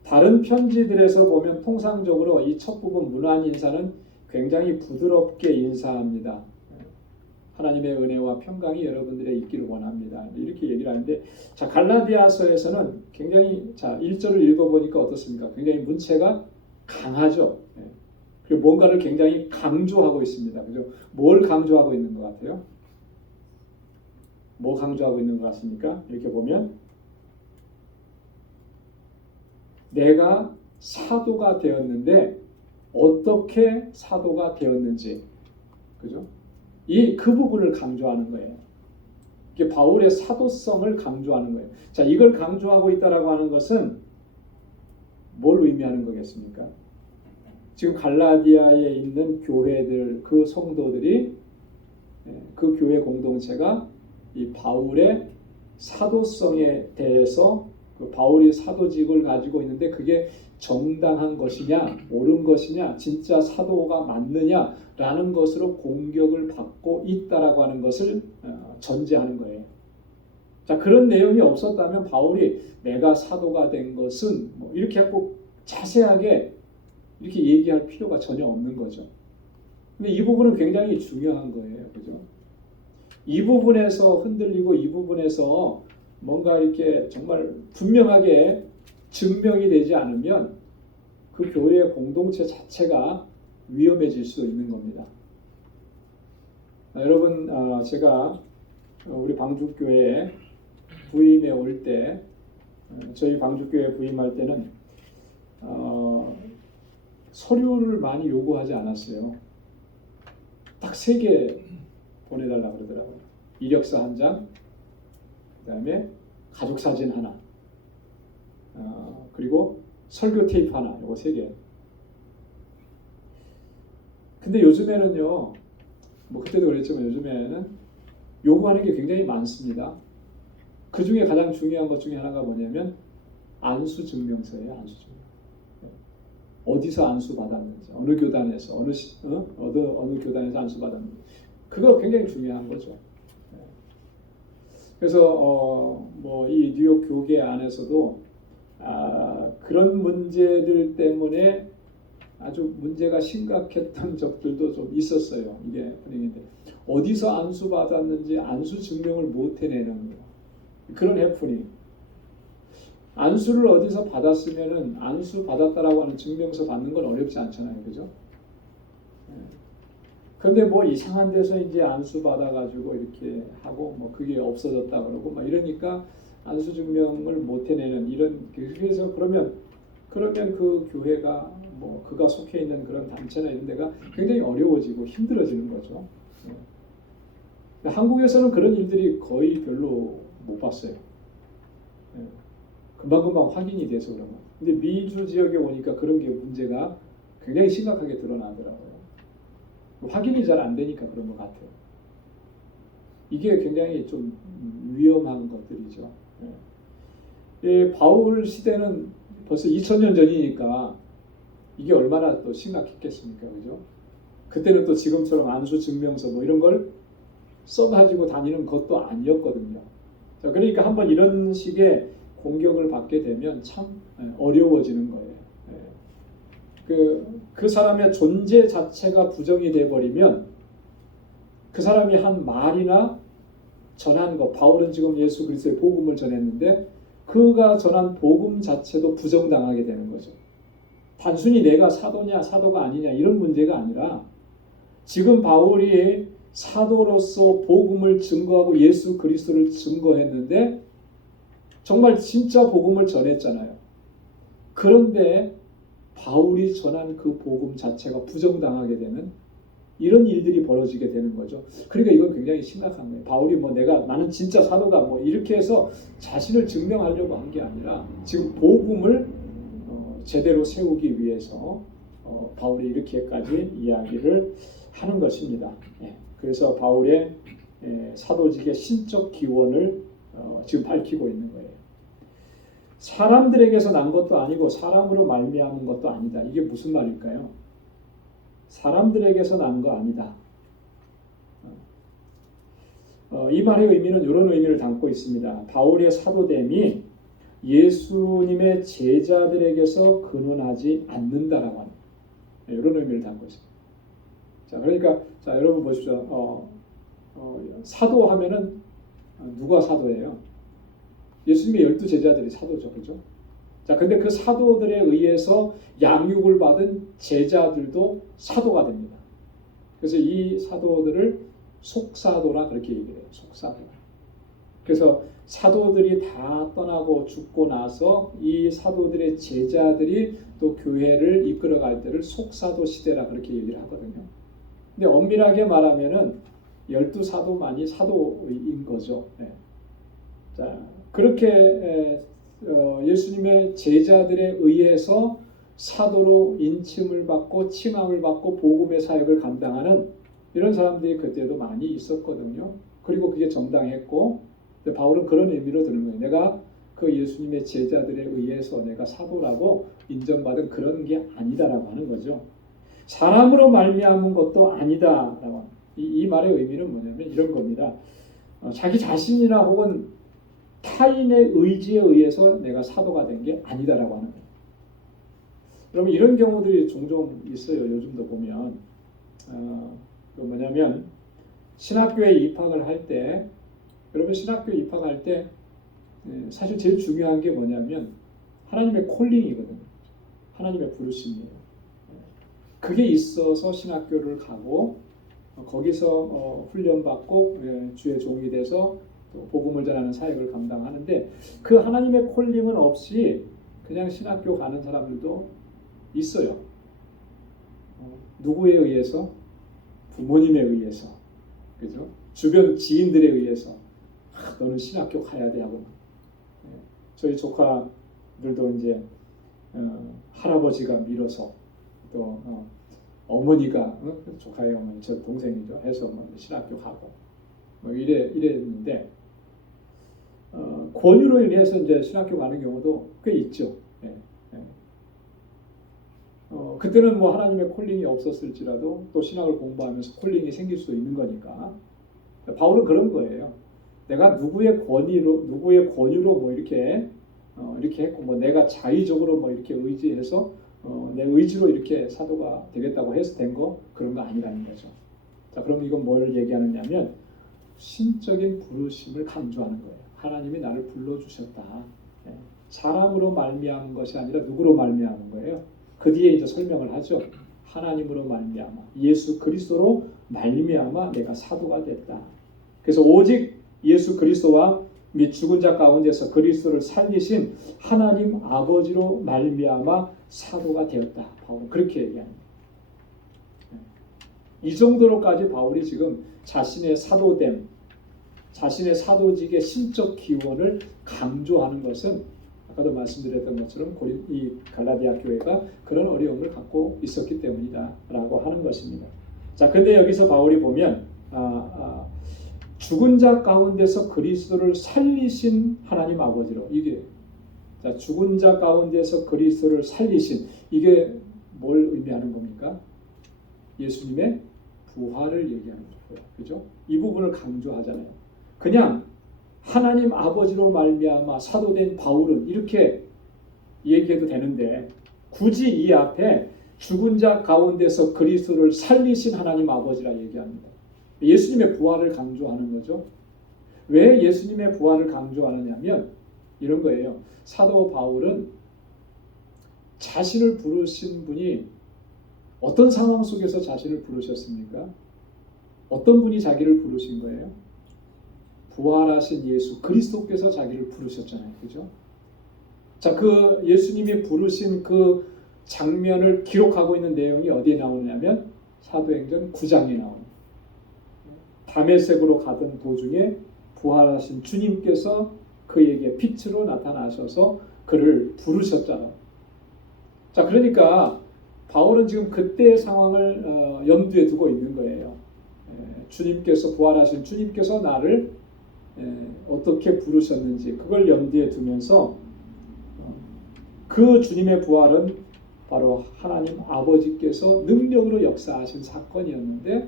다른 편지들에서 보면 통상적으로 이 첫 부분 문안 인사는 굉장히 부드럽게 인사합니다. 하나님의 은혜와 평강이 여러분들의 있기를 원합니다. 이렇게 얘기를 하는데, 자, 갈라디아서에서는 굉장히, 자, 1절을 읽어보니까 어떻습니까? 굉장히 문체가 강하죠. 그리고 뭔가를 굉장히 강조하고 있습니다. 그죠? 뭘 강조하고 있는 것 같아요? 뭐 강조하고 있는 것 같습니까? 이렇게 보면 내가 사도가 되었는데 어떻게 사도가 되었는지, 그죠? 그 부분을 강조하는 거예요. 이게 바울의 사도성을 강조하는 거예요. 자, 이걸 강조하고 있다라고 하는 것은 뭘 의미하는 거겠습니까? 지금 갈라디아에 있는 교회들, 그 성도들이, 그 교회 공동체가 이 바울의 사도성에 대해서, 그 바울이 사도직을 가지고 있는데 그게 정당한 것이냐, 옳은 것이냐, 진짜 사도가 맞느냐라는 것으로 공격을 받고 있다라고 하는 것을 전제하는 거예요. 자, 그런 내용이 없었다면 바울이 내가 사도가 된 것은 뭐 이렇게 하고 자세하게 이렇게 얘기할 필요가 전혀 없는 거죠. 근데 이 부분은 굉장히 중요한 거예요. 그죠? 이 부분에서 흔들리고 이 부분에서 뭔가 이렇게 정말 분명하게 증명이 되지 않으면 그 교회의 공동체 자체가 위험해질 수 있는 겁니다. 여러분, 제가 우리 방주교회에 부임해 올 때, 저희 방주교회 부임할 때는 서류를 많이 요구하지 않았어요. 딱 3개 보내달라고 그러더라고요. 이력서 1장, 그 다음에 가족사진 하나, 그리고 설교 테이프 하나, 요거 3개. 근데 요즘에는요, 뭐 그때도 그랬지만 요즘에는 요구하는 게 굉장히 많습니다. 그 중에 가장 중요한 것 중에 하나가 뭐냐면 안수증명서예요. 안수증명. 어디서 안수 받았는지, 어느 교단에서, 어느 교단에서 안수 받았는지, 그거 굉장히 중요한 거죠. 그래서 뭐 이 뉴욕 교계 안에서도 그런 문제들 때문에 아주 문제가 심각했던 적들도 좀 있었어요. 이게 분위기인데 어디서 안수 받았는지 안수 증명을 못 해내는 그런 해프닝. 안수를 어디서 받았으면은 안수 받았다라고 하는 증명서 받는 건 어렵지 않잖아요, 그죠? 그런데 뭐 이상한 데서 이제 안수 받아가지고 이렇게 하고 뭐 그게 없어졌다 그러고 막 이러니까 안수 증명을 못 해내는 이런. 그래서 그러면 그 교회가 뭐 그가 속해 있는 그런 단체나 이런 데가 굉장히 어려워지고 힘들어지는 거죠. 한국에서는 그런 일들이 거의 별로 못 봤어요. 금방금방 확인이 돼서 그런 거. 근데 미주 지역에 오니까 그런 게 문제가 굉장히 심각하게 드러나더라고요. 확인이 잘 안 되니까 그런 것 같아요. 이게 굉장히 좀 위험한 것들이죠. 바울 시대는 벌써 2000년 전이니까 이게 얼마나 또 심각했겠습니까, 그죠? 그때는 또 지금처럼 안수 증명서 뭐 이런 걸 써가지고 다니는 것도 아니었거든요. 자, 그러니까 한번 이런 식의 공격을 받게 되면 참 어려워지는 거예요. 그 사람의 존재 자체가 부정이 돼버리면 그 사람이 한 말이나 전한 것, 바울은 지금 예수 그리스도의 복음을 전했는데 그가 전한 복음 자체도 부정당하게 되는 거죠. 단순히 내가 사도냐 사도가 아니냐 이런 문제가 아니라 지금 바울이 사도로서 복음을 증거하고 예수 그리스도를 증거했는데 정말 진짜 복음을 전했잖아요. 그런데 바울이 전한 그 복음 자체가 부정당하게 되는 이런 일들이 벌어지게 되는 거죠. 그러니까 이건 굉장히 심각한 거예요. 바울이 뭐 나는 진짜 사도다 뭐 이렇게 해서 자신을 증명하려고 한 게 아니라 지금 복음을 제대로 세우기 위해서 바울이 이렇게까지 이야기를 하는 것입니다. 그래서 바울의 사도직의 신적 기원을 지금 밝히고 있는 거예요. 사람들에게서 난 것도 아니고 사람으로 말미암은 것도 아니다. 이게 무슨 말일까요? 사람들에게서 난 거 아니다. 이 말의 의미는 이런 의미를 담고 있습니다. 바울의 사도됨이 예수님의 제자들에게서 근원하지 않는다라고 하는 이런 의미를 담고 있습니다. 자, 그러니까 자 여러분 보십시오. 사도하면은 누가 사도예요? 예수님의 12 제자들이 사도죠, 그죠? 자, 근데 그 사도들에 의해서 양육을 받은 제자들도 사도가 됩니다. 그래서 이 사도들을 속사도라 그렇게 얘기해요. 속사도. 그래서 사도들이 다 떠나고 죽고 나서 이 사도들의 제자들이 또 교회를 이끌어갈 때를 속사도 시대라 그렇게 얘기를 하거든요. 근데 엄밀하게 말하면은 12 사도만이 사도인 거죠. 네. 자, 그렇게 예수님의 제자들에 의해서 사도로 인침을 받고 칭함을 받고 복음의 사역을 감당하는 이런 사람들이 그때도 많이 있었거든요. 그리고 그게 정당했고, 근데 바울은 그런 의미로 드는 거예요. 내가 그 예수님의 제자들에 의해서 내가 사도라고 인정받은 그런 게 아니다라고 하는 거죠. 사람으로 말미암은 것도 아니다라고. 이 말의 의미는 뭐냐면 이런 겁니다. 자기 자신이나 혹은 타인의 의지에 의해서 내가 사도가 된 게 아니다라고 하는 거예요. 여러분 이런 경우들이 종종 있어요. 요즘도 보면 뭐냐면 신학교에 입학을 할 때 여러분 신학교에 입학할 때 사실 제일 중요한 게 뭐냐면 하나님의 콜링이거든요. 하나님의 부르심이에요. 그게 있어서 신학교를 가고 거기서 훈련받고 주의 종이 돼서 복음을 전하는 사역을 감당하는데 그 하나님의 콜링은 없이 그냥 신학교 가는 사람들도 있어요. 누구에 의해서? 부모님에 의해서, 그죠? 주변 지인들에 의해서 너는 신학교 가야 돼 하고 저희 조카들도 이제 할아버지가 밀어서 또 어머니가 조카의 어머니 저 동생이죠 해서 뭐 신학교 가고 뭐 이랬는데 권유로 인해서 이제 신학교 가는 경우도 꽤 있죠. 그때는 뭐 하나님의 콜링이 없었을지라도 또 신학을 공부하면서 콜링이 생길 수도 있는 거니까. 바울은 그런 거예요. 내가 누구의 권유로 뭐 이렇게 했고 뭐 내가 자의적으로 뭐 이렇게 의지해서 내 의지로 이렇게 사도가 되겠다고 해서 된 거 그런 거 아니라는 거죠. 자, 그럼 이건 뭘 얘기하느냐면 신적인 부르심을 강조하는 거예요. 하나님이 나를 불러주셨다. 사람으로 말미암은 것이 아니라 누구로 말미암은 거예요. 그 뒤에 이제 설명을 하죠. 하나님으로 말미암아 예수 그리스도로 말미암아 내가 사도가 됐다. 그래서 오직 예수 그리스도와 및 죽은 자 가운데서 그리스도를 살리신 하나님 아버지로 말미암아 사도가 되었다. 바울은 그렇게 얘기합니다. 이 정도로까지 바울이 지금 자신의 사도됨, 자신의 사도직의 신적 기원을 강조하는 것은 아까도 말씀드렸던 것처럼 이 갈라디아 교회가 그런 어려움을 갖고 있었기 때문이다라고 하는 것입니다. 자, 근데 여기서 바울이 보면 죽은 자 가운데서 그리스도를 살리신 하나님 아버지로 이게 자, 죽은 자 가운데서 그리스도를 살리신 이게 뭘 의미하는 겁니까? 예수님의 부활을 얘기하는 거예요. 그죠? 이 부분을 강조하잖아요. 그냥 하나님 아버지로 말미암아 사도된 바울은 이렇게 얘기해도 되는데 굳이 이 앞에 죽은 자 가운데서 그리스도를 살리신 하나님 아버지라 얘기합니다. 예수님의 부활을 강조하는 거죠. 왜 예수님의 부활을 강조하느냐면 이런 거예요. 사도 바울은 자신을 부르신 분이 어떤 상황 속에서 자신을 부르셨습니까? 어떤 분이 자기를 부르신 거예요? 부활하신 예수 그리스도께서 자기를 부르셨잖아요. 그죠? 자, 그 예수님이 부르신 그 장면을 기록하고 있는 내용이 어디에 나오냐면 사도행전 9장에 나옵니다. 다메섹으로 가던 도중에 부활하신 주님께서 그에게 빛으로 나타나셔서 그를 부르셨잖아요. 자, 그러니까 바울은 지금 그때의 상황을 염두에 두고 있는 거예요. 주님께서 부활하신 주님께서 나를 어떻게 부르셨는지 그걸 염두에 두면서 그 주님의 부활은 바로 하나님 아버지께서 능력으로 역사하신 사건이었는데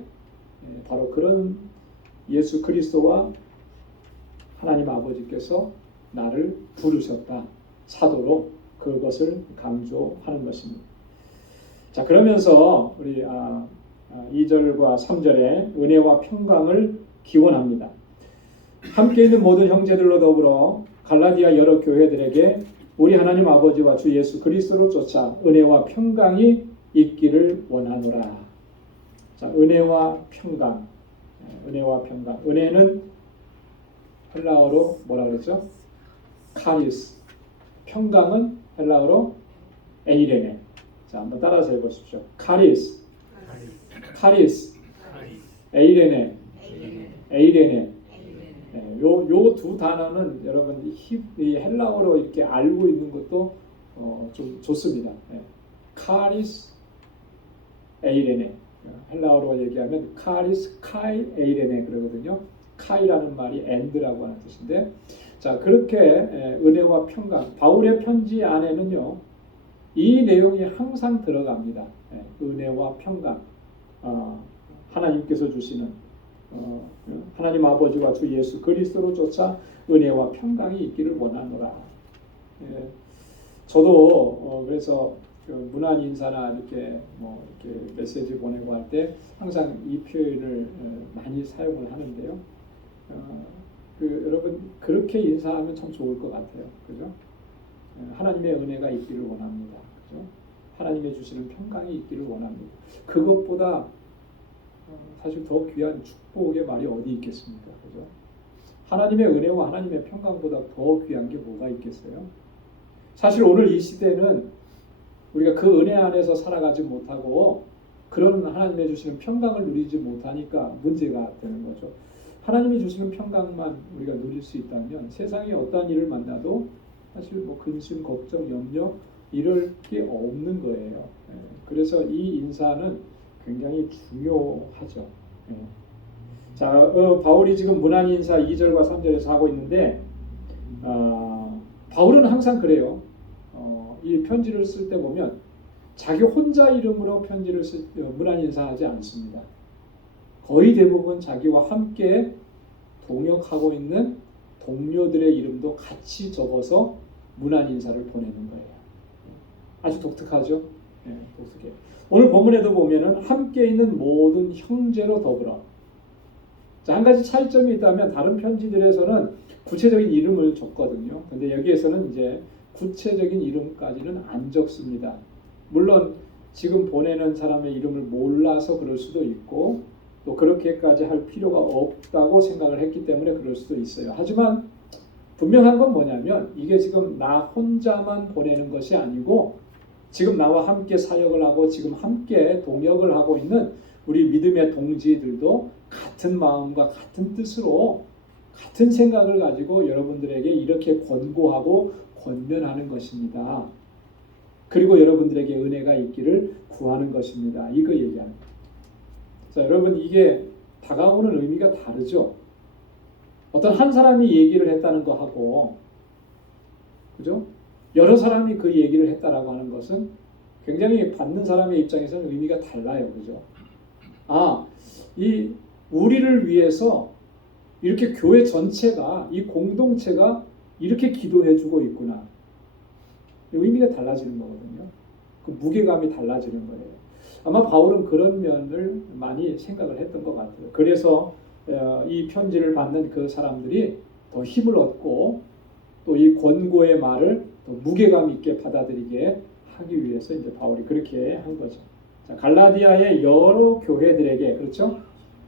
바로 그런 예수 그리스도와 하나님 아버지께서 나를 부르셨다. 사도로 그것을 강조하는 것입니다. 자, 그러면서 우리 2절과 3절에 은혜와 평강을 기원합니다. 함께 있는 모든 형제들로 더불어 갈라디아 여러 교회들에게 우리 하나님 아버지와 주 예수 그리스도로 쫓아 은혜와 평강이 있기를 원하노라. 자, 은혜와 평강. 은혜와 평강. 은혜는 헬라어로 뭐라 그랬죠? 카리스. 평강은 헬라어로 에이레네. 자, 한번 따라서 해보십시오. 카리스, 카리스, 에이레네, 에이레네. 요 두 단어는 여러분 이 헬라어로 이렇게 알고 있는 것도 좀 좋습니다. 카리스, 에이레네. 헬라어로 얘기하면 카리스, 카이, 에이레네 그러거든요. 카이라는 말이 엔드라고 하는 뜻인데, 자, 그렇게 은혜와 평강, 바울의 편지 안에는요 이 내용이 항상 들어갑니다. 은혜와 평강, 하나님께서 주시는 하나님 아버지와 주 예수 그리스도로 쫓아 은혜와 평강이 있기를 원하노라. 저도 그래서 문안 인사나 이렇게 이렇게 메시지 보내고 할 때 항상 이 표현을 많이 사용을 하는데요. 여러분 그렇게 인사하면 참 좋을 것 같아요. 그죠? 하나님의 은혜가 있기를 원합니다. 그죠? 하나님의 주시는 평강이 있기를 원합니다. 그것보다 사실 더 귀한 축복의 말이 어디 있겠습니까? 그죠? 하나님의 은혜와 하나님의 평강보다 더 귀한 게 뭐가 있겠어요? 사실 오늘 이 시대는 우리가 그 은혜 안에서 살아가지 못하고 그런 하나님의 주시는 평강을 누리지 못하니까 문제가 되는 거죠. 하나님이 주시는 평강만 우리가 누릴 수 있다면 세상에 어떠한 일을 만나도 사실 근심, 걱정, 염려 이럴 게 없는 거예요. 그래서 이 인사는 굉장히 중요하죠. 자, 바울이 지금 문안 인사 2절과 3절에서 하고 있는데 바울은 항상 그래요. 이 편지를 쓸 때 보면 자기 혼자 이름으로 편지를 문안 인사하지 않습니다. 거의 대부분 자기와 함께 동역하고 있는 동료들의 이름도 같이 적어서 문안 인사를 보내는 거예요. 아주 독특하죠? 독특해요. 오늘 본문에도 보면은 함께 있는 모든 형제로 더불어. 자, 한 가지 차이점이 있다면 다른 편지들에서는 구체적인 이름을 적거든요. 근데 여기에서는 이제 구체적인 이름까지는 안 적습니다. 물론 지금 보내는 사람의 이름을 몰라서 그럴 수도 있고 또 그렇게까지 할 필요가 없다고 생각을 했기 때문에 그럴 수도 있어요. 하지만 분명한 건 뭐냐면 이게 지금 나 혼자만 보내는 것이 아니고 지금 나와 함께 사역을 하고 지금 함께 동역을 하고 있는 우리 믿음의 동지들도 같은 마음과 같은 뜻으로 같은 생각을 가지고 여러분들에게 이렇게 권고하고 권면하는 것입니다. 그리고 여러분들에게 은혜가 있기를 구하는 것입니다. 이거 얘기합니다. 자, 여러분 이게 다가오는 의미가 다르죠. 어떤 한 사람이 얘기를 했다는 거 하고, 그죠? 여러 사람이 그 얘기를 했다라고 하는 것은 굉장히 받는 사람의 입장에서는 의미가 달라요, 그죠? 이 우리를 위해서 이렇게 교회 전체가 이 공동체가 이렇게 기도해주고 있구나. 의미가 달라지는 거거든요. 그 무게감이 달라지는 거예요. 아마 바울은 그런 면을 많이 생각을 했던 것 같아요. 그래서 이 편지를 받는 그 사람들이 더 힘을 얻고 또 이 권고의 말을 더 무게감 있게 받아들이게 하기 위해서 이제 바울이 그렇게 한 거죠. 자, 갈라디아의 여러 교회들에게, 그렇죠?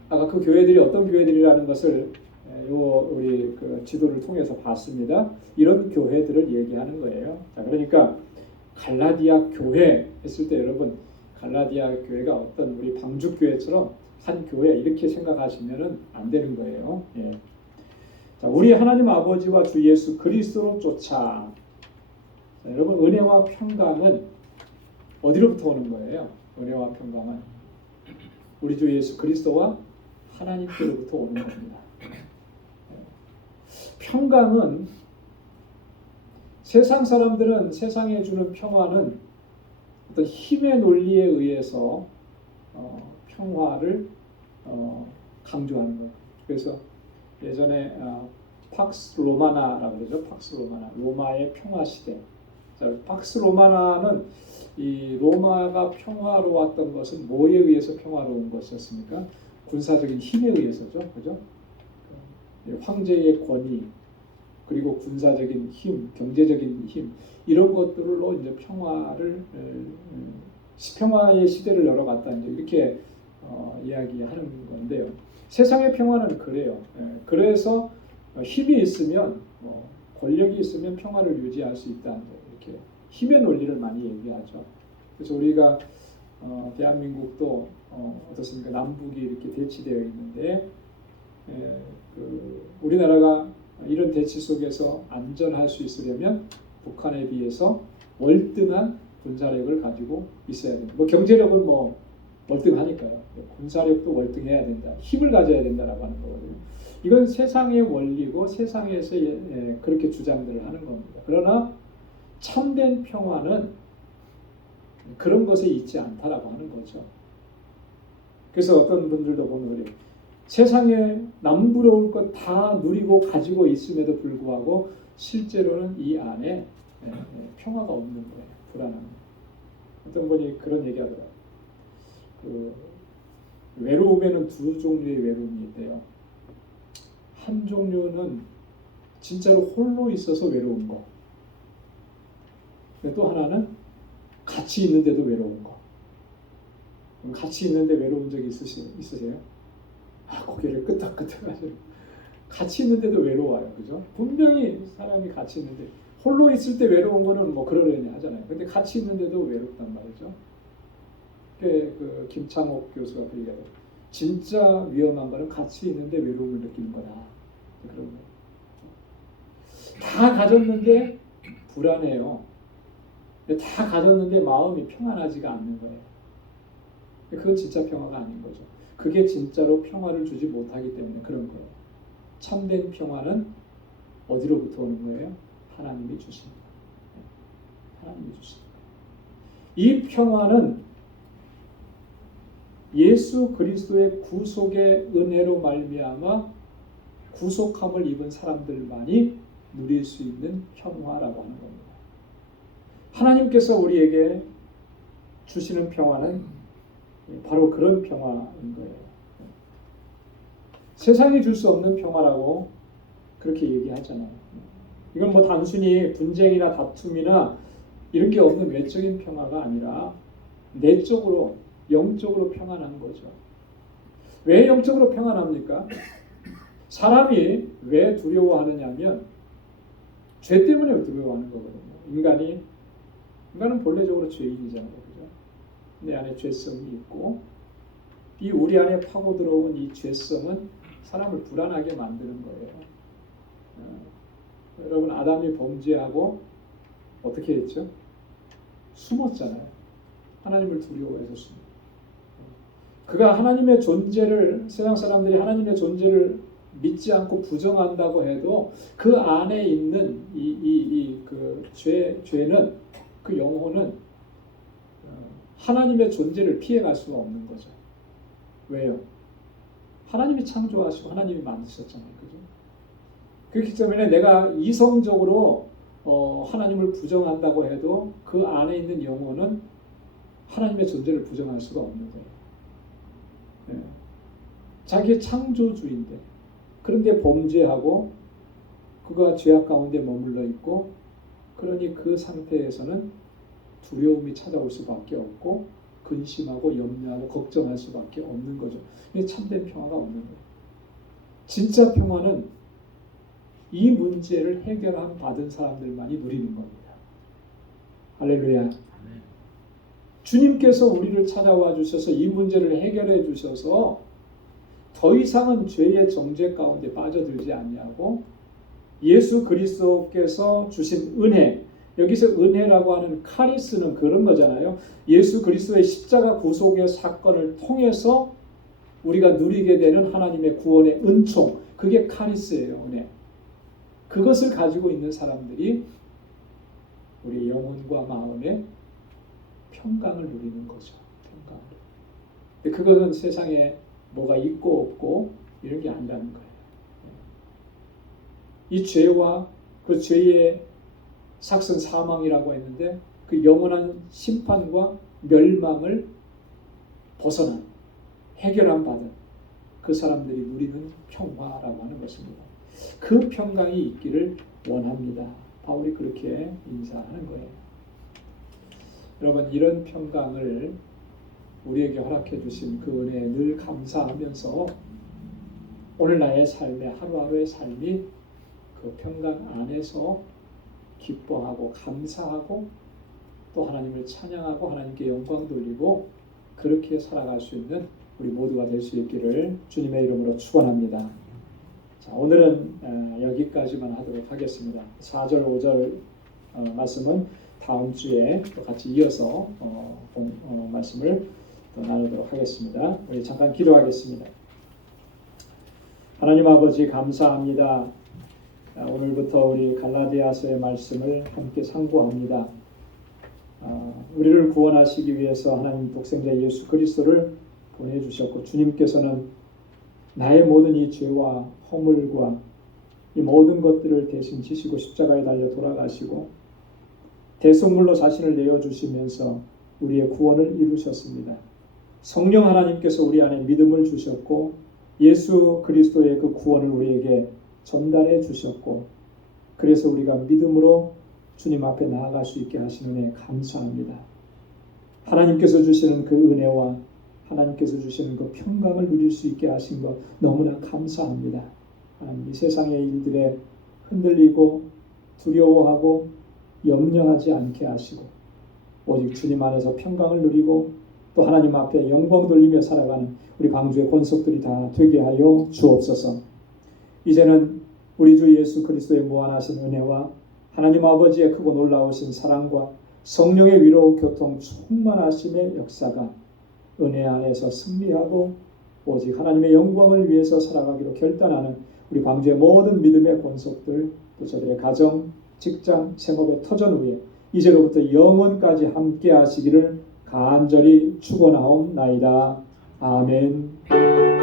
아까 그 교회들이 어떤 교회들이라는 것을 우리 그 지도를 통해서 봤습니다. 이런 교회들을 얘기하는 거예요. 자, 그러니까 갈라디아 교회 했을 때 여러분 갈라디아 교회가 어떤 우리 방주교회처럼 한 교회 이렇게 생각하시면은 안 되는 거예요. 자, 우리 하나님 아버지와 주 예수 그리스도로 쫓아. 자, 여러분 은혜와 평강은 어디로부터 오는 거예요? 은혜와 평강은 우리 주 예수 그리스도와 하나님께로부터 오는 겁니다. 평강은 세상 사람들은 세상에 주는 평화는 어떤 힘의 논리에 의해서 평화를 강조하는 거예요. 그래서 예전에 팍스 로마나라고 그러죠. 팍스 로마나, 로마의 평화 시대. 자, 팍스 로마나는 이 로마가 평화로웠던 것은 뭐에 의해서 평화로운 것이었습니까? 군사적인 힘에 의해서죠, 그죠? 황제의 권위, 그리고 군사적인 힘, 경제적인 힘, 이런 것들로 이제 평화의 시대를 열어갔다, 이제 이렇게 이야기하는 건데요. 세상의 평화는 그래요. 그래서 힘이 있으면, 권력이 있으면 평화를 유지할 수 있다, 이렇게 힘의 논리를 많이 얘기하죠. 그래서 우리가 대한민국도 어떻습니까? 남북이 이렇게 대치되어 있는데, 우리나라가 이런 대치 속에서 안전할 수 있으려면 북한에 비해서 월등한 군사력을 가지고 있어야 된다. 경제력은 월등하니까요. 군사력도 월등해야 된다. 힘을 가져야 된다라고 하는 거거든요. 이건 세상의 원리고 세상에서 그렇게 주장들을 하는 겁니다. 그러나 참된 평화는 그런 것에 있지 않다라고 하는 거죠. 그래서 어떤 분들도 보면 그래요. 세상에 남부러울 것 다 누리고 가지고 있음에도 불구하고 실제로는 이 안에 평화가 없는 거예요. 불안한 거예요. 어떤 분이 그런 얘기하더라고요. 외로움에는 두 종류의 외로움이 있대요. 한 종류는 진짜로 홀로 있어서 외로운 거. 또 하나는 같이 있는데도 외로운 거. 같이 있는데 외로운 적이 있으세요? 고개를 끄덕끄덕 하시고. 같이 있는데도 외로워요. 그죠? 분명히 사람이 같이 있는데, 홀로 있을 때 외로운 거는 그러려니 하잖아요. 근데 같이 있는데도 외롭단 말이죠. 김창옥 교수가 그 얘기하죠. 진짜 위험한 거는 같이 있는데 외로움을 느끼는 거다. 그런 거예요. 다 가졌는데 불안해요. 다 가졌는데 마음이 평안하지가 않는 거예요. 그건 진짜 평화가 아닌 거죠. 그게 진짜로 평화를 주지 못하기 때문에 그런 거예요. 참된 평화는 어디로부터 오는 거예요? 하나님이 주십니다. 하나님이 주십니다. 이 평화는 예수 그리스도의 구속의 은혜로 말미암아 구속함을 입은 사람들만이 누릴 수 있는 평화라고 하는 겁니다. 하나님께서 우리에게 주시는 평화는 바로 그런 평화인 거예요. 세상이 줄 수 없는 평화라고 그렇게 얘기하잖아요. 이건 단순히 분쟁이나 다툼이나 이런 게 없는 외적인 평화가 아니라 내적으로, 영적으로 평안한 거죠. 왜 영적으로 평안합니까? 사람이 왜 두려워하느냐면 죄 때문에 두려워하는 거거든요. 인간은 본래적으로 죄인이잖아요. 그죠? 내 안에 죄성이 있고, 이 우리 안에 파고 들어온 이 죄성은 사람을 불안하게 만드는 거예요. 여러분, 아담이 범죄하고 어떻게 했죠? 숨었잖아요. 하나님을 두려워해서 숨었어요. 그가 하나님의 존재를, 세상 사람들이 하나님의 존재를 믿지 않고 부정한다고 해도 그 안에 있는 그 죄는, 그 영혼은 하나님의 존재를 피해갈 수가 없는 거죠. 왜요? 하나님이 창조하시고 하나님이 만드셨잖아요. 그죠? 그렇기 때문에 내가 이성적으로 하나님을 부정한다고 해도 그 안에 있는 영혼은 하나님의 존재를 부정할 수가 없는 거예요. 네. 자기의 창조주인데, 그런데 범죄하고 그가 죄악 가운데 머물러 있고, 그러니 그 상태에서는 두려움이 찾아올 수밖에 없고, 근심하고 염려하고 걱정할 수밖에 없는 거죠. 참된 평화가 없는 거예요. 진짜 평화는 이 문제를 해결한 받은 사람들만이 누리는 겁니다. 할렐루야. 주님께서 우리를 찾아와 주셔서 이 문제를 해결해 주셔서 더 이상은 죄의 정죄 가운데 빠져들지 않냐고, 예수 그리스도께서 주신 은혜, 여기서 은혜라고 하는 카리스는 그런 거잖아요. 예수 그리스도의 십자가 구속의 사건을 통해서 우리가 누리게 되는 하나님의 구원의 은총, 그게 카리스예요. 은혜. 그것을 가지고 있는 사람들이 우리 영혼과 마음에 평강을 누리는 거죠. 평강을. 그것은 세상에 뭐가 있고 없고 이런 게 아니라는 거예요. 이 죄와 그 죄의 삭선 사망이라고 했는데 그 영원한 심판과 멸망을 벗어난 해결함 받은 그 사람들이 누리는 평화라고 하는 것입니다. 그 평강이 있기를 원합니다. 바울이 그렇게 인사하는 거예요. 여러분, 이런 평강을 우리에게 허락해 주신 그 은혜에 늘 감사하면서 오늘 나의 삶의 하루하루의 삶이 그 평강 안에서 기뻐하고 감사하고 또 하나님을 찬양하고 하나님께 영광 돌리고 그렇게 살아갈 수 있는 우리 모두가 될 수 있기를 주님의 이름으로 축원합니다. 자, 오늘은 여기까지만 하도록 하겠습니다. 4절, 5절 말씀은 다음 주에 또 같이 이어서 말씀을 또 나누도록 하겠습니다. 우리 잠깐 기도하겠습니다. 하나님 아버지 감사합니다. 오늘부터 우리 갈라디아서의 말씀을 함께 상고합니다. 우리를 구원하시기 위해서 하나님 독생자 예수 그리스도를 보내주셨고 주님께서는 나의 모든 이 죄와 허물과 이 모든 것들을 대신 지시고 십자가에 달려 돌아가시고 대속물로 자신을 내어주시면서 우리의 구원을 이루셨습니다. 성령 하나님께서 우리 안에 믿음을 주셨고 예수 그리스도의 그 구원을 우리에게 전달해 주셨고 그래서 우리가 믿음으로 주님 앞에 나아갈 수 있게 하시는 은혜에 감사합니다. 하나님께서 주시는 그 은혜와 하나님께서 주시는 그 평강을 누릴 수 있게 하신 것 너무나 감사합니다. 하나님, 이 세상의 일들에 흔들리고 두려워하고 염려하지 않게 하시고 오직 주님 안에서 평강을 누리고 또 하나님 앞에 영광 돌리며 살아가는 우리 광주의 권속들이 다 되게 하여 주옵소서. 이제는 우리 주 예수 그리스도의 무한하신 은혜와 하나님 아버지의 크고 놀라우신 사랑과 성령의 위로 교통 충만하심의 역사가 은혜 안에서 승리하고 오직 하나님의 영광을 위해서 살아가기로 결단하는 우리 광주의 모든 믿음의 권속들 또 저들의 가정, 직장, 생업의 터전 위에 이제로부터 영원까지 함께 하시기를 간절히 축원하옵나이다. 아멘.